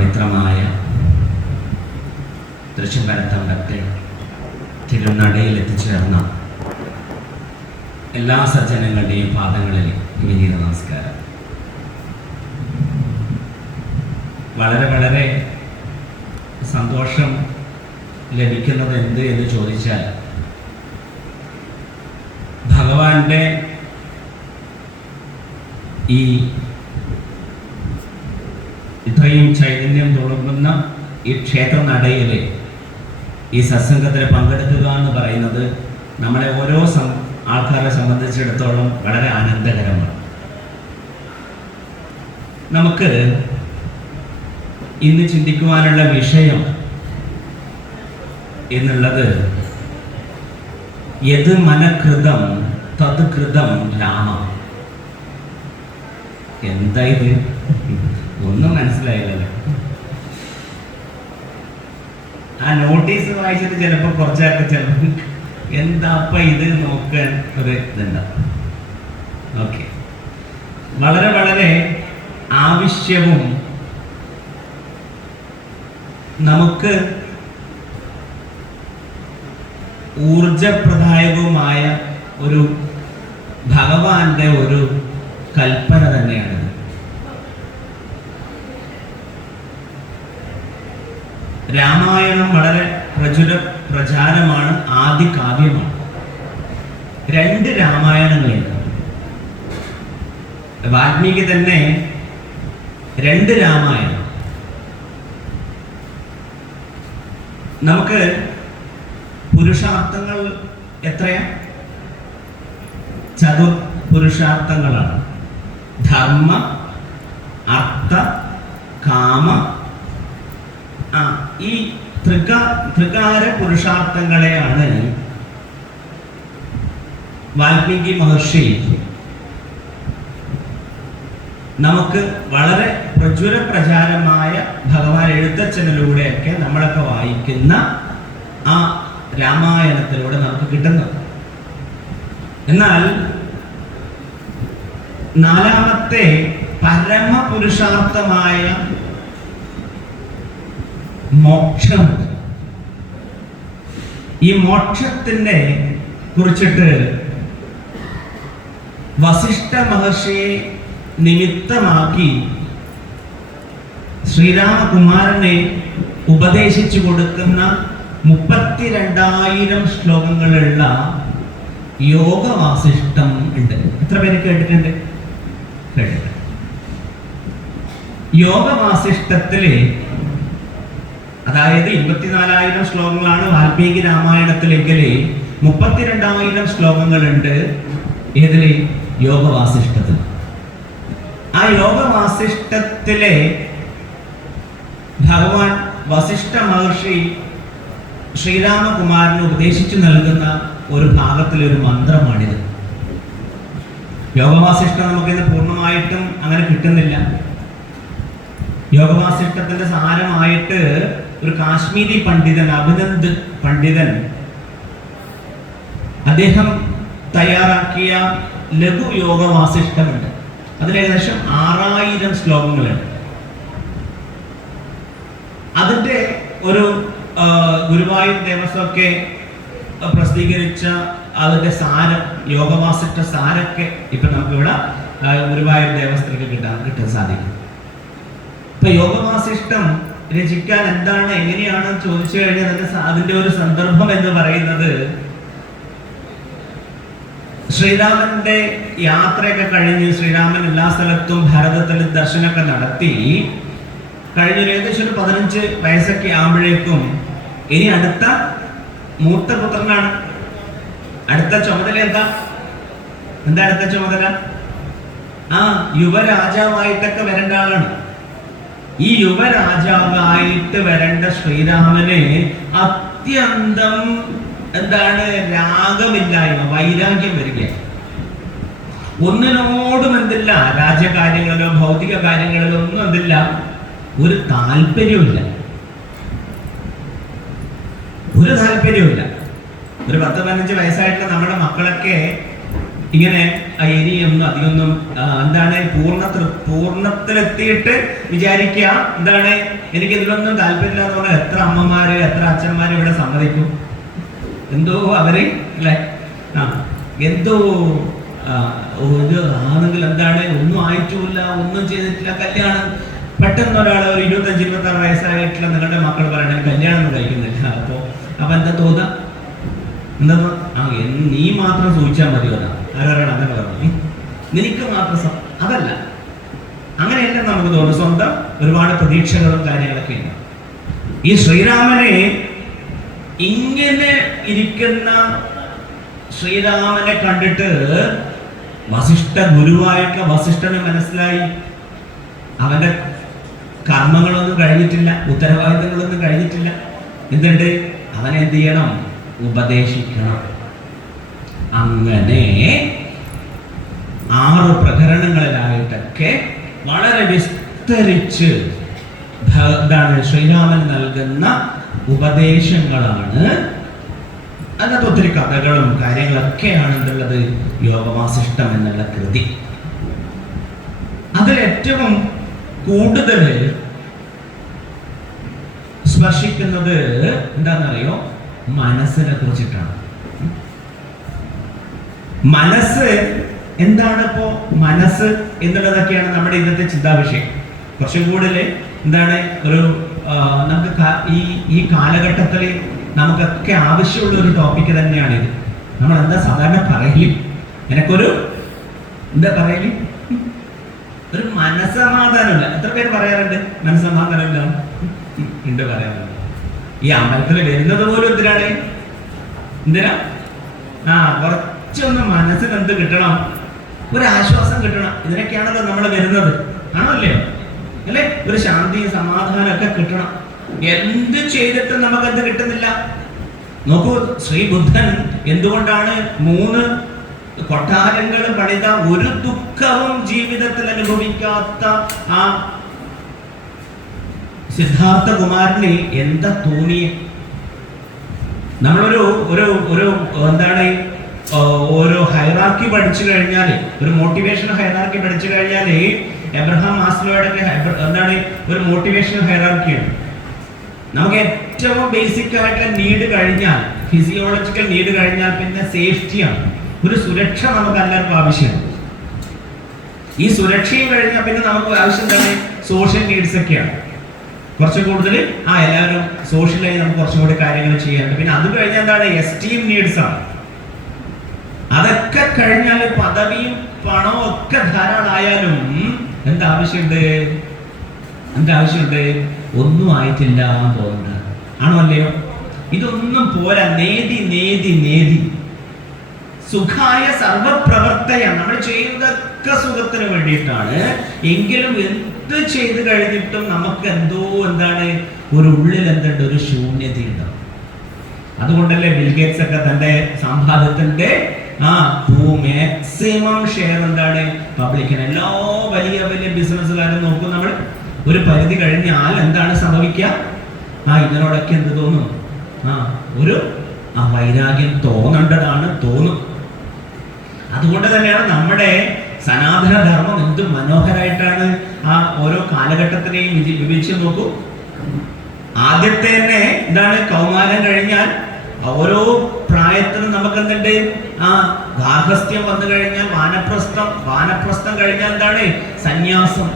പവിത്രമായ തൃശ്ശൂരത്തമ്പത്തെ തിരുനടയിൽ എത്തിച്ചേർന്ന എല്ലാ സജ്ജനങ്ങളുടെയും പാദങ്ങളിൽ വിനീത നമസ്കാരം. വളരെ വളരെ സന്തോഷം ലഭിക്കുന്നത് എന്ത് എന്ന് ചോദിച്ചാൽ, ഭഗവാന്റെ ഈ ഇത്രയും ചൈതന്യം തുളുമ്പുന്ന ഈ ക്ഷേത്ര നടയിൽ ഈ സത്സംഗത്തിൽ പങ്കെടുക്കുക എന്ന് പറയുന്നത് നമ്മളെ ഓരോ ആൾക്കാരെ സംബന്ധിച്ചിടത്തോളം വളരെ ആനന്ദകരമാണ്. നമുക്ക് ഇന്ന് ചിന്തിക്കുവാനുള്ള വിഷയം എന്നുള്ളത് യത് മനഃകൃതം തത് കൃതം രാമ. എന്താ ഇത്? ഒന്നും മനസ്സിലായില്ലല്ലോ. ആ നോട്ടീസ് വായിച്ചിട്ട് ചിലപ്പോൾ കുറച്ചൊക്കെ ചിലപ്പോൾ എന്താ ഇത് നോക്കാൻ ഒരു ഇതുണ്ടാവും. ഓക്കെ, വളരെ വളരെ ആവശ്യവും നമുക്ക് ഊർജപ്രദായകവുമായ ഒരു ഭഗവാന്റെ ഒരു കൽപ്പന തന്നെയാണ്. രാമായണം വളരെ പ്രചാരമാണ്, ആദ്യ കാവ്യമാണ്. 2 രാമായണങ്ങളുണ്ട്. വാൽമീകി തന്നെ 2 രാമായണം. നമുക്ക് പുരുഷാർത്ഥങ്ങൾ എത്രയാ? ചതുർപുരുഷാർത്ഥങ്ങളാണ്. ധർമ്മ, അർത്ഥ, കാമ, ഈ ത്രികാര പുരുഷാർത്ഥങ്ങളെയാണ് വാൽമീകി മഹർഷി നമുക്ക് വളരെ പ്രചാരമായ ഭഗവാൻ എഴുത്തച്ഛനിലൂടെയൊക്കെ നമ്മളൊക്കെ വായിക്കുന്ന ആ രാമായണത്തിലൂടെ നമുക്ക് കിട്ടുന്നത്. എന്നാൽ 4ാമത്തെ പരമപുരുഷാർത്ഥമായ മോക്ഷം, ഈ മോക്ഷത്തിനെ കുറിച്ചിട്ട് വസിഷ്ഠ മഹർഷിയെ നിമിത്തമാക്കി ശ്രീരാമകുമാരനെ ഉപദേശിച്ചു കൊടുക്കുന്ന 32,000 ശ്ലോകങ്ങളുള്ള യോഗവാസിഷ്ടം ഉണ്ട്. എത്ര പേര് കേട്ടിട്ടുണ്ട്? യോഗവാസിഷ്ടത്തില് അതായത് 24,000 ശ്ലോകങ്ങളാണ് വാൽമീകി രാമായണത്തിലെങ്കിൽ 32,000 ശ്ലോകങ്ങളുണ്ട്. ഏതില്? യോഗവാസിഷ്ടത്തിൽ. ആ യോഗവാസിഷ്ടത്തിലെ ഭഗവാൻ വസിഷ്ഠ മഹർഷി ശ്രീരാമകുമാരന് ഉപദേശിച്ചു നൽകുന്ന ഒരു ഭാഗത്തിലെ ഒരു മന്ത്രമാണിത്. യോഗവാസിഷ്ടം നമുക്കിന്ന് പൂർണ്ണമായിട്ടും അങ്ങനെ കിട്ടുന്നില്ല. യോഗവാസിഷ്ടത്തിന്റെ സാരമായിട്ട് ഒരു കാശ്മീരി പണ്ഡിതൻ, അഭിനന്ദ് പണ്ഡിതൻ, അദ്ദേഹം തയ്യാറാക്കിയ ലഘു യോഗവാസിഷ്ടമുണ്ട്. അതിൽ ഏകദേശം 6,000 ശ്ലോകങ്ങളുണ്ട്. അതിന്റെ ഒരു ഗുരുവായൂർ ദേവസ്വമൊക്കെ പ്രസിദ്ധീകരിച്ച അതിന്റെ സാരം, യോഗവാസിഷ്ട സാരൊക്കെ ഇപ്പൊ നമുക്കിവിടെ ഗുരുവായൂർ ദേവസ്വത്തിലേക്ക് കിട്ടാൻ സാധിക്കും. ഇപ്പൊ യോഗവാസിഷ്ടം രചിക്കാൻ എന്താണ്, എങ്ങനെയാണെന്ന് ചോദിച്ചു കഴിഞ്ഞാൽ അതിന്റെ ഒരു സന്ദർഭം എന്ന് പറയുന്നത്, ശ്രീരാമന്റെ യാത്രയൊക്കെ കഴിഞ്ഞ് ശ്രീരാമൻ എല്ലാ സ്ഥലത്തും ഭാരതത്തിൽ ദർശനമൊക്കെ നടത്തി കഴിഞ്ഞൊരു ഏകദേശം 15 വയസ്സൊക്കെ ആകുമ്പോഴേക്കും ഇനി അടുത്ത മൂത്ത പുത്രനാണ്. അടുത്ത ചുമതല എന്താ അടുത്ത ചുമതല? യുവരാജാവായിട്ടൊക്കെ വരേണ്ട ആളാണ്. ഈ യുവരാജാവായിട്ട് വരേണ്ട ശ്രീരാമനെ അത്യന്തം രാഗമില്ലായ്മ, വൈരാഗ്യം വരിക. ഒന്നിനോടും എന്തില്ല, രാജ്യകാര്യങ്ങളിലോ ഭൗതിക കാര്യങ്ങളിലോ ഒന്നും എന്തില്ല, ഒരു താല്പര്യമില്ല. ഒരു 10-15 വയസ്സായിട്ടുള്ള നമ്മുടെ മക്കളൊക്കെ ഇങ്ങനെ ഇനിയൊന്നും അധികമൊന്നും എന്താണ് പൂർണ്ണത്തിലെത്തിയിട്ട് വിചാരിക്കുക എന്താണ് എനിക്ക് ഇതിലൊന്നും താല്പര്യമില്ല എന്ന് പറഞ്ഞാൽ എത്ര അമ്മമാര് എത്ര അച്ഛന്മാര് ഇവിടെ സമ്മതിക്കും? എന്തോ അവര് അല്ലെ എന്തോ ഒരു ആണെങ്കിൽ എന്താണ് ഒന്നും ആയിട്ടുമില്ല, ഒന്നും ചെയ്തിട്ടില്ല, കല്യാണം പെട്ടെന്ന് ഒരാൾ ഒരു 25-26 വയസ്സായിട്ടുള്ള നിങ്ങളുടെ മക്കൾ പറയണ കല്യാണം ഒന്നും കഴിക്കുന്നില്ല. അപ്പൊ എന്താ തോന്നുക? എന്താ നീ മാത്രം സൂചിച്ചാൽ മതിയോ? ആരോരാണ് അങ്ങനെ പറഞ്ഞു, നിനക്ക് മാത്രം അതല്ല, അങ്ങനെയല്ല നമുക്ക് തോന്നുന്നു. സ്വന്തം ഒരുപാട് പ്രതീക്ഷകളും കാര്യങ്ങളൊക്കെ ഉണ്ട്. ഈ ശ്രീരാമനെ ഇങ്ങനെ ഇരിക്കുന്ന ശ്രീരാമനെ കണ്ടിട്ട് ഗുരുവായിട്ടുള്ള വസിഷ്ഠന് മനസ്സിലായി അവന്റെ കർമ്മങ്ങളൊന്നും കഴിഞ്ഞിട്ടില്ല, ഉത്തരവാദിത്തങ്ങളൊന്നും കഴിഞ്ഞിട്ടില്ല. എന്തുണ്ട്? അവനെ എന്ത് ചെയ്യണം? ഉപദേശിക്കണം. അങ്ങനെ 6 പ്രകരണങ്ങളിലായിട്ടൊക്കെ വളരെ വിസ്തരിച്ച് ശ്രീരാമൻ നൽകുന്ന ഉപദേശങ്ങളാണ്. അതിനകത്ത് ഒത്തിരി കഥകളും കാര്യങ്ങളൊക്കെയാണ് എന്തുള്ളത് യോഗവാസിഷ്ടം എന്നുള്ള കൃതി. അതിലേറ്റവും കൂടുതൽ സ്പർശിക്കുന്നത് എന്താണെന്നറിയോ? മനസ്സിനെ കുറിച്ചിട്ടാണ്. മനസ്സ് എന്താണ്? ഇപ്പോ മനസ്സ് എന്നുള്ളതൊക്കെയാണ് നമ്മുടെ ഇന്നത്തെ ചിന്താവിഷയം. കുറച്ചും കൂടുതൽ എന്താണ് ഒരു നമുക്ക് ഈ കാലഘട്ടത്തിൽ നമുക്കൊക്കെ ആവശ്യമുള്ള ഒരു ടോപ്പിക്ക് തന്നെയാണിത്. നമ്മൾ എന്താ സാധാരണ പറയല്? എനക്കൊരു എന്താ പറയല്? ഒരു മനസ്സമാധാനമില്ല. എത്ര പേര് പറയാറുണ്ട് മനസ്സമാധാനമില്ല? ഉണ്ട്, പറയാറുണ്ട്. ഈ അമ്പലത്തിൽ വരുന്നത് പോലും എന്തിനാ? കുറച്ചൊന്ന് മനസ്സിന് എന്ത് കിട്ടണം? ഒരു ആശ്വാസം കിട്ടണം. ഇതിനൊക്കെയാണല്ലോ നമ്മൾ വരുന്നത്, ആണോ അല്ലയോ? അല്ലെ? ഒരു ശാന്തി സമാധാനം ഒക്കെ കിട്ടണം. എന്ത് ചെയ്തിട്ടും നമുക്ക് എന്ത് കിട്ടുന്നില്ല. നോക്കൂ, ശ്രീബുദ്ധൻ എന്തുകൊണ്ടാണ് 3 കൊട്ടാരങ്ങൾ പണിത ഒരു ദുഃഖവും ജീവിതത്തിൽ അനുഭവിക്കാത്ത ആ സിദ്ധാർത്ഥ കുമാരന് എന്താ തോന്നിയ? നമ്മളൊരു ഒരു ഒരു എന്താണ് ഓരോ ഹൈറാർക്കി പഠിച്ചു കഴിഞ്ഞാൽ, ഒരു മോട്ടിവേഷൻ ഹൈറാർക്കി പഠിച്ചു കഴിഞ്ഞാൽ, എബ്രഹാം മാസ്ലോയുടെ എന്താണ് ഒരു മോട്ടിവേഷൻ ഹൈറാർക്കിയാണ്. നമുക്ക് ഏറ്റവും ബേസിക് ആയിട്ടുള്ള നീഡ് കഴിഞ്ഞാൽ, ഫിസിയോളജിക്കൽ നീഡ് കഴിഞ്ഞാൽ പിന്നെ സേഫ്റ്റിയാണ്. ഒരു സുരക്ഷ നമുക്ക് എല്ലാവർക്കും ആവശ്യമാണ്. ഈ സുരക്ഷയും കഴിഞ്ഞാൽ പിന്നെ നമുക്ക് ആവശ്യം എന്താണ്? സോഷ്യൽ നീഡ്സ് ഒക്കെയാണ്. കുറച്ച് കൂടുതൽ എല്ലാവരും സോഷ്യലായി നമുക്ക് കുറച്ചും കൂടി കാര്യങ്ങൾ ചെയ്യാറുണ്ട്. പിന്നെ അത് കഴിഞ്ഞാൽ എന്താണ്? എസ്റ്റീം നീഡ്സ് ആണ്. അതൊക്കെ കഴിഞ്ഞാൽ പദവിയും പണവും ഒക്കെ ധാരാളമായാലും എന്താവശ്യമുണ്ട്? ഒന്നും ആയിട്ടില്ല എന്ന് തോന്നുന്നത്, ആണോ അല്ലയോ? ഇതൊന്നും പോരാ. നേതി സുഖായ സർവപ്രവർത്തയ, നമ്മൾ ചെയ്യുന്നതൊക്കെ സുഖത്തിന് വേണ്ടിയിട്ടാണ്. എങ്കിലും എന്ത് ചെയ്ത് കഴിഞ്ഞിട്ടും നമുക്ക് എന്തോ എന്താണ് ഒരു ഉള്ളിൽ എന്തുണ്ട്? ഒരു ശൂന്യതയുണ്ടാവും. അതുകൊണ്ടല്ലേ ബിൽഗേറ്റ്സ് ഒക്കെ തന്റെ സമ്പാദ്യത്തിന്റെ മാക്സിമം ഷെയർ എന്താണ് പബ്ലിക്കിന്. എല്ലാ വലിയ ബിസിനസ്സുകാരും നോക്കും. നമ്മൾ ഒരു പരിധി കഴിഞ്ഞാൽ എന്താണ് സംഭവിക്കുക? ഇതിനോടൊക്കെ എന്ത് തോന്നും? ഒരു വൈരാഗ്യം തോന്നും. അതുകൊണ്ട് തന്നെയാണ് നമ്മുടെ സനാതന ധർമ്മം എന്ത് മനോഹരമായിട്ടാണ് ഓരോ കാലഘട്ടത്തിനെയും വിഭജിച്ച് നോക്കൂ. ആദ്യത്തെ തന്നെ എന്താണ്? കൗമാരം കഴിഞ്ഞാൽ ഓരോ പ്രായത്തിനും നമുക്ക് എന്തുണ്ട്? ഗാർഹസ്ഥ്യം വന്നു കഴിഞ്ഞാൽ വാനപ്രസ്ഥം കഴിഞ്ഞാൽ എന്താണ്? സന്യാസം.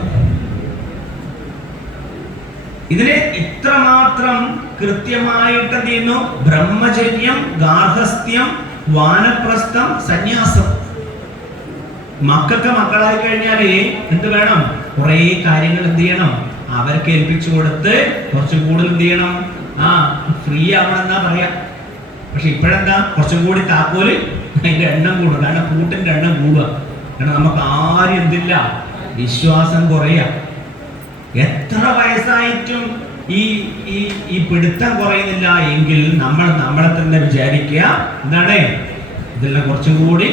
ഇതിനെ ഇത്രമാത്രം കൃത്യമായിട്ട് എന്ത് ചെയ്യുന്നു? ബ്രഹ്മചര്യം, ഗാർഹസ്ഥ്യം, വാനപ്രസ്ഥം, സന്യാസം. മക്കളായി കഴിഞ്ഞാല് എന്ത് വേണം? കുറെ കാര്യങ്ങൾ എന്ത് ചെയ്യണം? അവർക്ക് ഏൽപ്പിച്ചു കൊടുത്ത് കുറച്ചും കൂടുതൽ എന്ത് ചെയ്യണം? ഫ്രീ ആവണം എന്നാ പറയാ. പക്ഷെ ഇപ്പോഴെന്താ? കുറച്ചും കൂടി താക്കോല് അതിന്റെ എണ്ണം കൂടുക. കാരണം കൂട്ടിന്റെ എണ്ണം കൂടുക. കാരണം നമുക്ക് ആരും എന്തില്ല? വിശ്വാസം കുറയാ. എത്ര വയസ്സായിട്ടും ഈ പിടുത്തം കുറയുന്നില്ല എങ്കിൽ നമ്മളെ തന്നെ വിചാരിക്കുക എന്താണ്? ഇതെല്ലാം കുറച്ചും കൂടി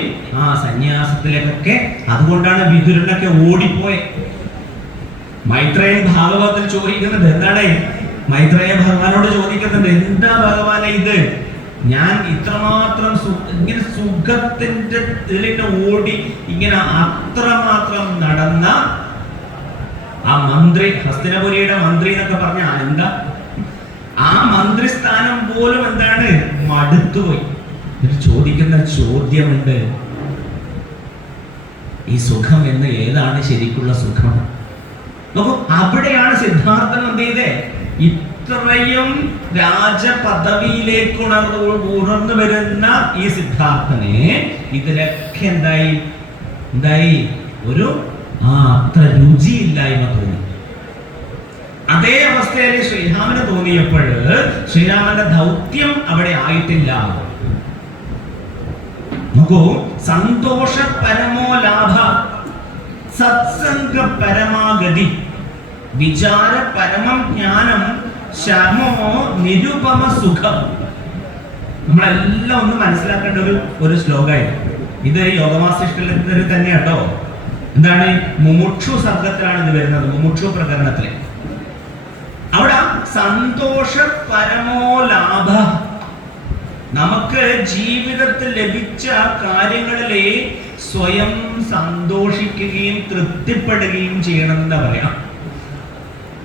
സന്യാസത്തിലേക്കൊക്കെ. അതുകൊണ്ടാണ് വിതുരനൊക്കെ ഓടിപ്പോയെ. മൈത്രേയൻ ഭാഗവതത്തിൽ ചോദിക്കുന്നുണ്ട് എന്താണ്? മൈത്രേയ ഭഗവാനോട് ചോദിക്കുന്നുണ്ട്, എന്താ ഭഗവാനെ ഇത്? ഞാൻ ഇത്രമാത്രം ഇങ്ങനെ സുഖത്തിന്റെ ഇതിലിങ്ങനെ ഓടി ഇങ്ങനെ അത്രമാത്രം നടന്ന ആ മന്ത്രി, ഹസ്തിനപുരിയുടെ മന്ത്രി എന്നൊക്കെ പറഞ്ഞ എന്താ, ആ മന്ത്രിസ്ഥാനം പോലും എന്താണ് മടുത്തുപോയി. ചോദിക്കുന്ന ചോദ്യമുണ്ട്, ഈ സുഖം എന്ന് ഏതാണ് ശരിക്കുള്ള സുഖം? നോക്കൂ, അവിടെയാണ് സിദ്ധാർത്ഥൻ എന്ത് ചെയ്തേ, ഇത്രയും രാജപദവിയിലേക്ക് ഉണർന്നു വരുന്ന ഈ സിദ്ധാർത്ഥനെ ഇതിലൊക്കെ എന്തായി ഒരു അത്ര രുചിയില്ലായ്മ തോന്നി. അതേ അവസ്ഥയിൽ ശ്രീരാമന് തോന്നിയപ്പോൾ ശ്രീരാമന്റെ ദൗത്യം അവിടെ ആയിട്ടില്ല. നോക്കൂ, സന്തോഷ പരമോ ലാഭ, സത്സംഗ പരമാഗതി, വിചാര പരമം ജ്ഞാനം, ശമോ നിരുപമ സുഖം. നമ്മളെല്ലാം ഒന്ന് മനസ്സിലാക്കേണ്ട ഒരു ശ്ലോകമായിരുന്നു ഇത്. യോഗമാസിഷ്ടത്തിൽ തന്നെ കേട്ടോ. എന്താണ്? മുമുക്ഷു സർഗത്തിലാണ് ഇത് വരുന്നത്, മുമുക്ഷു പ്രകരണത്തില്. അവിടെ സന്തോഷ പരമോ ലാഭ, നമുക്ക് ജീവിതത്തിൽ ലഭിച്ച കാര്യങ്ങളിലെ സ്വയം സന്തോഷിക്കുകയും തൃപ്തിപ്പെടുകയും ചെയ്യണമെന്ന് പറയാം.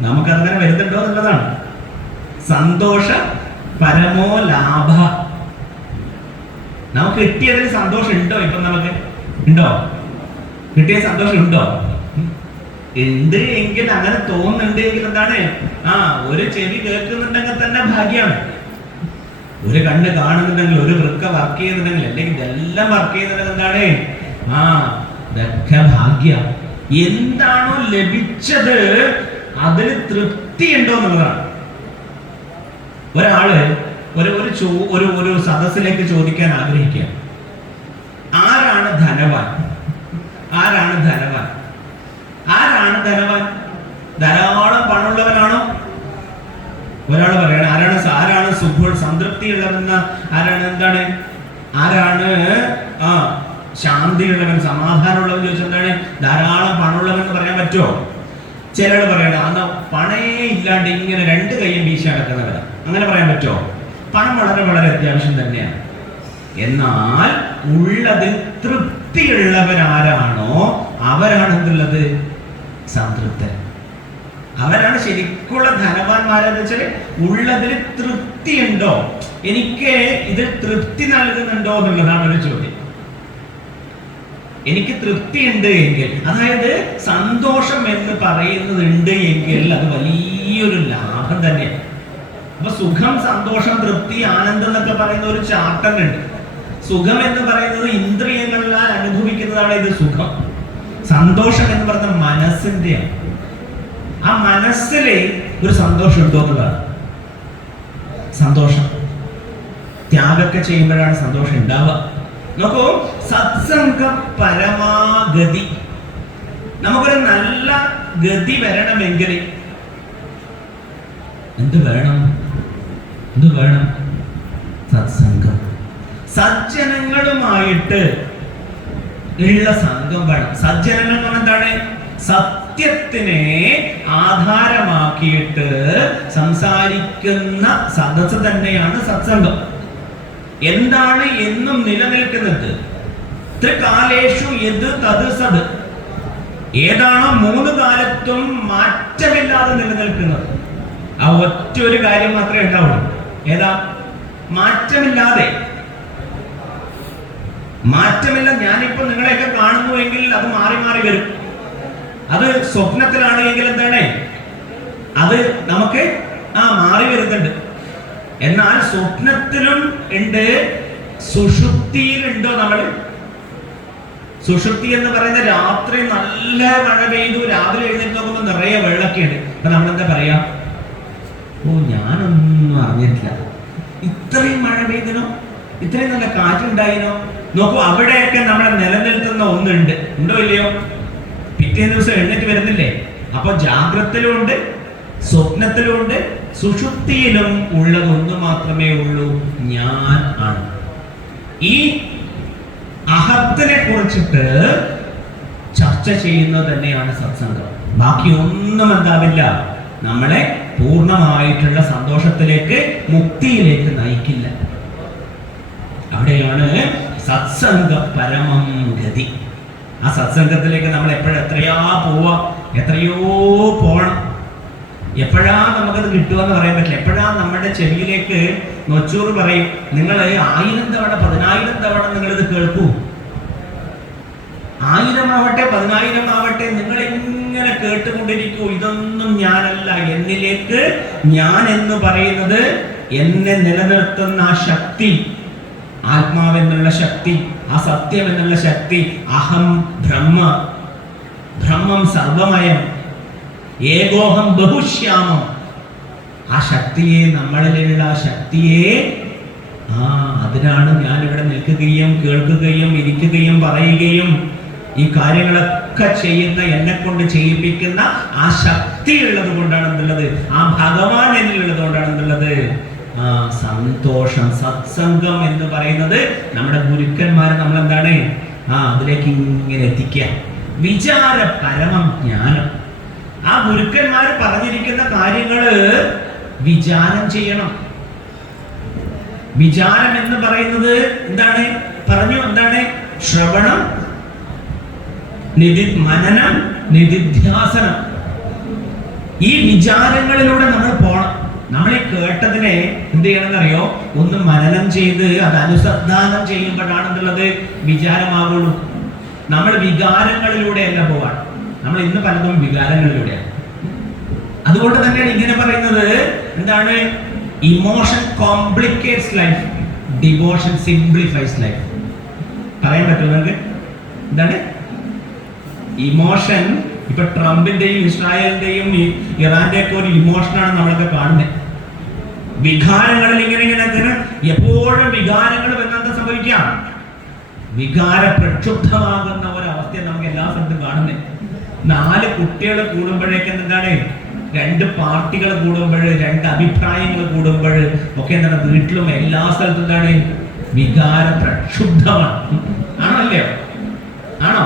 നമുക്കങ്ങനെ വരുന്നുണ്ടോ എന്നുള്ളതാണ്. സന്തോഷ പരമോ ലാഭ, നമുക്ക് കിട്ടിയതിൽ സന്തോഷം ഉണ്ടോ? ഇപ്പൊ നമുക്ക് ഉണ്ടോ? കിട്ടിയ സന്തോഷം ഉണ്ടോ? ഉണ്ട് എങ്കിൽ, അങ്ങനെ തോന്നുന്നുണ്ട് എങ്കിൽ എന്താണ്, ഒരു ചെവി കേൾക്കുന്നുണ്ടെങ്കിൽ തന്നെ ഭാഗ്യമാണ്. ഒരു കണ്ണ് കാണുന്നുണ്ടെങ്കിൽ, ഒരു വൃക്ക വർക്ക് ചെയ്യുന്നുണ്ടെങ്കിൽ, അല്ലെങ്കിൽ ഇതെല്ലാം വർക്ക് ചെയ്യുന്നുണ്ടെങ്കിൽ എന്താണ്, ഇതൊക്കെ ഭാഗ്യ. എന്താണോ ലഭിച്ചത് അതിൽ തൃപ്തി ഉണ്ടോ എന്നുള്ളതാണ്. ഒരാള് ഒരു സദസ്സിലേക്ക് ചോദിക്കാൻ ആഗ്രഹിക്കുക, ആരാണ് ധനവാൻ? ആരാണ് ധനവാൻ? ആരാണ് ധനവാൻ? ധാരാളം പണമുള്ളവനാണോ? ഒരാൾ പറയണം ആരാണ് സംതൃപ്തിയുള്ളവെന്ന, ആരാണ് എന്താണ്, ആരാണ് ശാന്തിയുള്ളവൻ, സമാധാനമുള്ളവൻ ചോദിച്ചാൽ എന്താണ്, ധാരാളം പണമുള്ളവൻ എന്ന് പറയാൻ പറ്റുമോ? ചിലർ പറയണം അന്ന് പണേ ഇല്ലാണ്ട് ഇങ്ങനെ രണ്ട് കൈയും വീശി നടക്കുന്നവരാ, അങ്ങനെ പറയാൻ പറ്റുമോ? പണം വളരെ വളരെ അത്യാവശ്യം തന്നെയാണ്. എന്നാൽ ഉള്ളതിൽ തൃപ്തിയുള്ളവരാരാണോ അവരാണ് എന്തുള്ളത്, സംതൃപ്തൻ. അവരാണ് ശരിക്കുള്ള ധനവാന്മാരെന്ന് വെച്ചാൽ ഉള്ളതിൽ തൃപ്തി ഉണ്ടോ, എനിക്ക് ഇതിൽ തൃപ്തി നൽകുന്നുണ്ടോ എന്നുള്ളതാണ് ഒരു ചോദ്യം. എനിക്ക് തൃപ്തി ഉണ്ട് എങ്കിൽ, അതായത് സന്തോഷം എന്ന് പറയുന്നത് ഉണ്ട് എങ്കിൽ അത് വലിയൊരു ലാഭം തന്നെയാണ്. അപ്പൊ സുഖം, സന്തോഷം, തൃപ്തി, ആനന്ദം എന്നൊക്കെ പറയുന്ന ഒരു ചാർട്ടനുണ്ട്. സുഖം എന്ന് പറയുന്നത് ഇന്ദ്രിയങ്ങളാൽ അനുഭവിക്കുന്നതാണ് ഇത് സുഖം. സന്തോഷം എന്ന് പറയുന്നത് മനസ്സിന്റെയാണ്. ആ മനസ്സിലെ ഒരു സന്തോഷം ഉണ്ടോ എന്നുള്ളതാണ് സന്തോഷം. ത്യാഗമൊക്കെ ചെയ്യുമ്പോഴാണ് സന്തോഷം ഉണ്ടാവുക. നോക്കൂ, സത്സംഗ പരമാഗതി. നമുക്കൊരു നല്ല ഗതി വരണമെങ്കിൽ എന്ത് വേണം? സത്സംഗം. സജ്ജനങ്ങളുമായിട്ട് ഉള്ള സംഘം വേണം. സജ്ജനങ്ങൾ എന്ന് എന്താണ്? സത്യത്തിനെ ആധാരമാക്കിയിട്ട് സംസാരിക്കുന്ന സദസ്സ് തന്നെയാണ് സത്സംഗം. എന്താണ് എന്നും നിലനിൽക്കുന്നത്? ത്രികാലേഷു യത് തത് സത്. ഏതാണോ മൂന്ന് കാലത്തും മാറ്റമില്ലാതെ നിലനിൽക്കുന്നത്, ആ ഒറ്റ ഒരു കാര്യം മാത്രമേ ഉണ്ടാവുള്ളൂ. ഏതാ? മാറ്റമില്ലാതെ. മാറ്റമില്ല. ഞാനിപ്പോ നിങ്ങളെയൊക്കെ കാണുന്നുവെങ്കിൽ അത് മാറി മാറി വരും. അത് സ്വപ്നത്തിലാണ് എങ്കിൽ എന്താണ്, അത് നമുക്ക് മാറി വരുന്നുണ്ട്. എന്നാൽ സ്വപ്നത്തിലും ഉണ്ട്, സുഷുപ്തിയിലുണ്ടോ? നമ്മൾ സുഷുപ്തി എന്ന് പറയുന്ന രാത്രി നല്ല മഴ പെയ്തു, രാവിലെ എഴുന്നേറ്റ് നോക്കുമ്പോൾ നിറയെ വെള്ളമൊക്കെയുണ്ട്. അപ്പൊ നമ്മളെന്താ പറയാ? ഞാനൊന്നും അറിഞ്ഞിട്ടില്ല, ഇത്രയും മഴ പെയ്തിനോ, ഇത്രയും നല്ല കാറ്റുണ്ടായിനോ. നോക്കൂ, അവിടെയൊക്കെ നമ്മളെ നിലനിൽക്കുന്ന ഒന്നുണ്ട്. ഉണ്ടോ ഇല്ലയോ? പിറ്റേ ദിവസം എഴുന്നേറ്റ് വരുന്നില്ലേ? അപ്പൊ ജാഗ്രതയിലും ഉണ്ട്, സ്വപ്നത്തിലും ഉണ്ട്, സുഷുപ്തിയിലും ഉള്ളത് ഒന്ന് മാത്രമേ ഉള്ളൂ, ഞാൻ ആണ്. ഈ അഹത്തിനെ കുറിച്ചിട്ട് ചർച്ച ചെയ്യുന്നത് തന്നെയാണ് സത്സംഗം. ബാക്കി ഒന്നും എന്താവില്ല, നമ്മളെ പൂർണ്ണമായിട്ടുള്ള സന്തോഷത്തിലേക്ക്, മുക്തിയിലേക്ക് നയിക്കില്ല. അവിടെയാണ് സത്സംഗ പരമം ഗതി. ആ സത്സംഗത്തിലേക്ക് നമ്മൾ എത്രയാ പോവാ, എത്രയോ പോണം. എപ്പോഴാ നമുക്കത് കിട്ടുമെന്ന് പറയാൻ പറ്റില്ല. എപ്പോഴാ നമ്മുടെ ചെവിയിലേക്ക് നൊച്ചൂറ് പറയും, നിങ്ങൾ 1000 തവണ 10,000 തവണ നിങ്ങളിത് കേൾക്കൂ. 1000 ആവട്ടെ 10,000 ആവട്ടെ, നിങ്ങൾ ഇങ്ങനെ കേട്ടുകൊണ്ടിരിക്കൂ. ഇതൊന്നും ഞാനല്ല, എന്നിലേക്ക് ഞാൻ എന്ന് പറയുന്നത് എന്നെ നിലനിർത്തുന്ന ആ ശക്തി, ആത്മാവെന്നുള്ള ശക്തി, ആ സത്യം എന്നുള്ള ശക്തി, അഹം ബ്രഹ്മ, ബ്രഹ്മം സർവമയം, ഏകോഹം ബഹുശ്യാമം. ആ ശക്തിയെ, നമ്മളിലുള്ള ആ ശക്തിയെ, അതിനാണ് ഞാൻ ഇവിടെ നിൽക്കുകയും കേൾക്കുകയും ഇരിക്കുകയും പറയുകയും ഈ കാര്യങ്ങളൊക്കെ ചെയ്യുന്ന, എന്നെ കൊണ്ട് ചെയ്യിപ്പിക്കുന്ന ആ ശക്തി ഉള്ളത് കൊണ്ടാണ് എന്തുള്ളത്, ആ ഭഗവാൻ എന്നിലുള്ളത് കൊണ്ടാണ് എന്തുള്ളത്, സന്തോഷം. സത്സംഗം എന്ന് പറയുന്നത് നമ്മുടെ ഗുരുക്കന്മാരെ നമ്മളെന്താണ് അതിലേക്ക് ഇങ്ങനെ എത്തിക്കുക. വിചാര പരമം ജ്ഞാനം. ആ ഗുരുക്കന്മാർ പറഞ്ഞിരിക്കുന്ന കാര്യങ്ങള് വിചാരം ചെയ്യണം. വിചാരം എന്ന് പറയുന്നത് എന്താണ് പറഞ്ഞു, എന്താണ്? ശ്രവണം, മനനം, നിധിധ്യാസനം. ഈ വിചാരങ്ങളിലൂടെ നമ്മൾ പോണം. നമ്മളെ കേട്ടതിനെ എന്ത് ചെയ്യണമെന്നറിയോ? ഒന്ന് മനനം ചെയ്ത് അത് അനുസന്ധാനം ചെയ്യുമ്പോഴാണെന്നുള്ളത് വിചാരമാകുള്ളൂ. നമ്മൾ വികാരങ്ങളിലൂടെയല്ല പോവാൻ. നമ്മൾ ഇന്ന് പലതും വികാരങ്ങളിലൂടെയാണ്. അതുകൊണ്ട് തന്നെയാണ് ഇങ്ങനെ പറയുന്നത്, എന്താണ്? Emotion complicates life, devotion simplifies life. പറയാൻ പറ്റുമോ നിങ്ങൾക്ക്? എന്താണ് ഇമോഷൻ? ഇപ്പൊ ട്രംപിന്റെയും ഇസ്രായേലിന്റെയും ഇറാന്റെ ഒക്കെ ഒരു ഇമോഷനാണ് നമ്മളൊക്കെ കാണുന്നത്. വികാരങ്ങളിൽ ഇങ്ങനെ എപ്പോഴും വികാരങ്ങൾ വന്നെന്താ സംഭവിക്കാം? വികാര പ്രക്ഷുബ്ധമാകുന്ന ഒരവസ്ഥ നമുക്ക് എല്ലാ സ്ഥലത്തും കാണുന്നത്. 4 കുട്ടികൾ കൂടുമ്പോഴേക്ക് എന്താണ്, 2 പാർട്ടികൾ കൂടുമ്പോൾ, 2 അഭിപ്രായങ്ങൾ കൂടുമ്പോൾ ഒക്കെ എന്താണ്, വീട്ടിലും എല്ലാ സ്ഥലത്തും എന്താണ്, വികാര പ്രക്ഷുബ്ധമാണ്. ആണോ അല്ലയോ? ആണോ?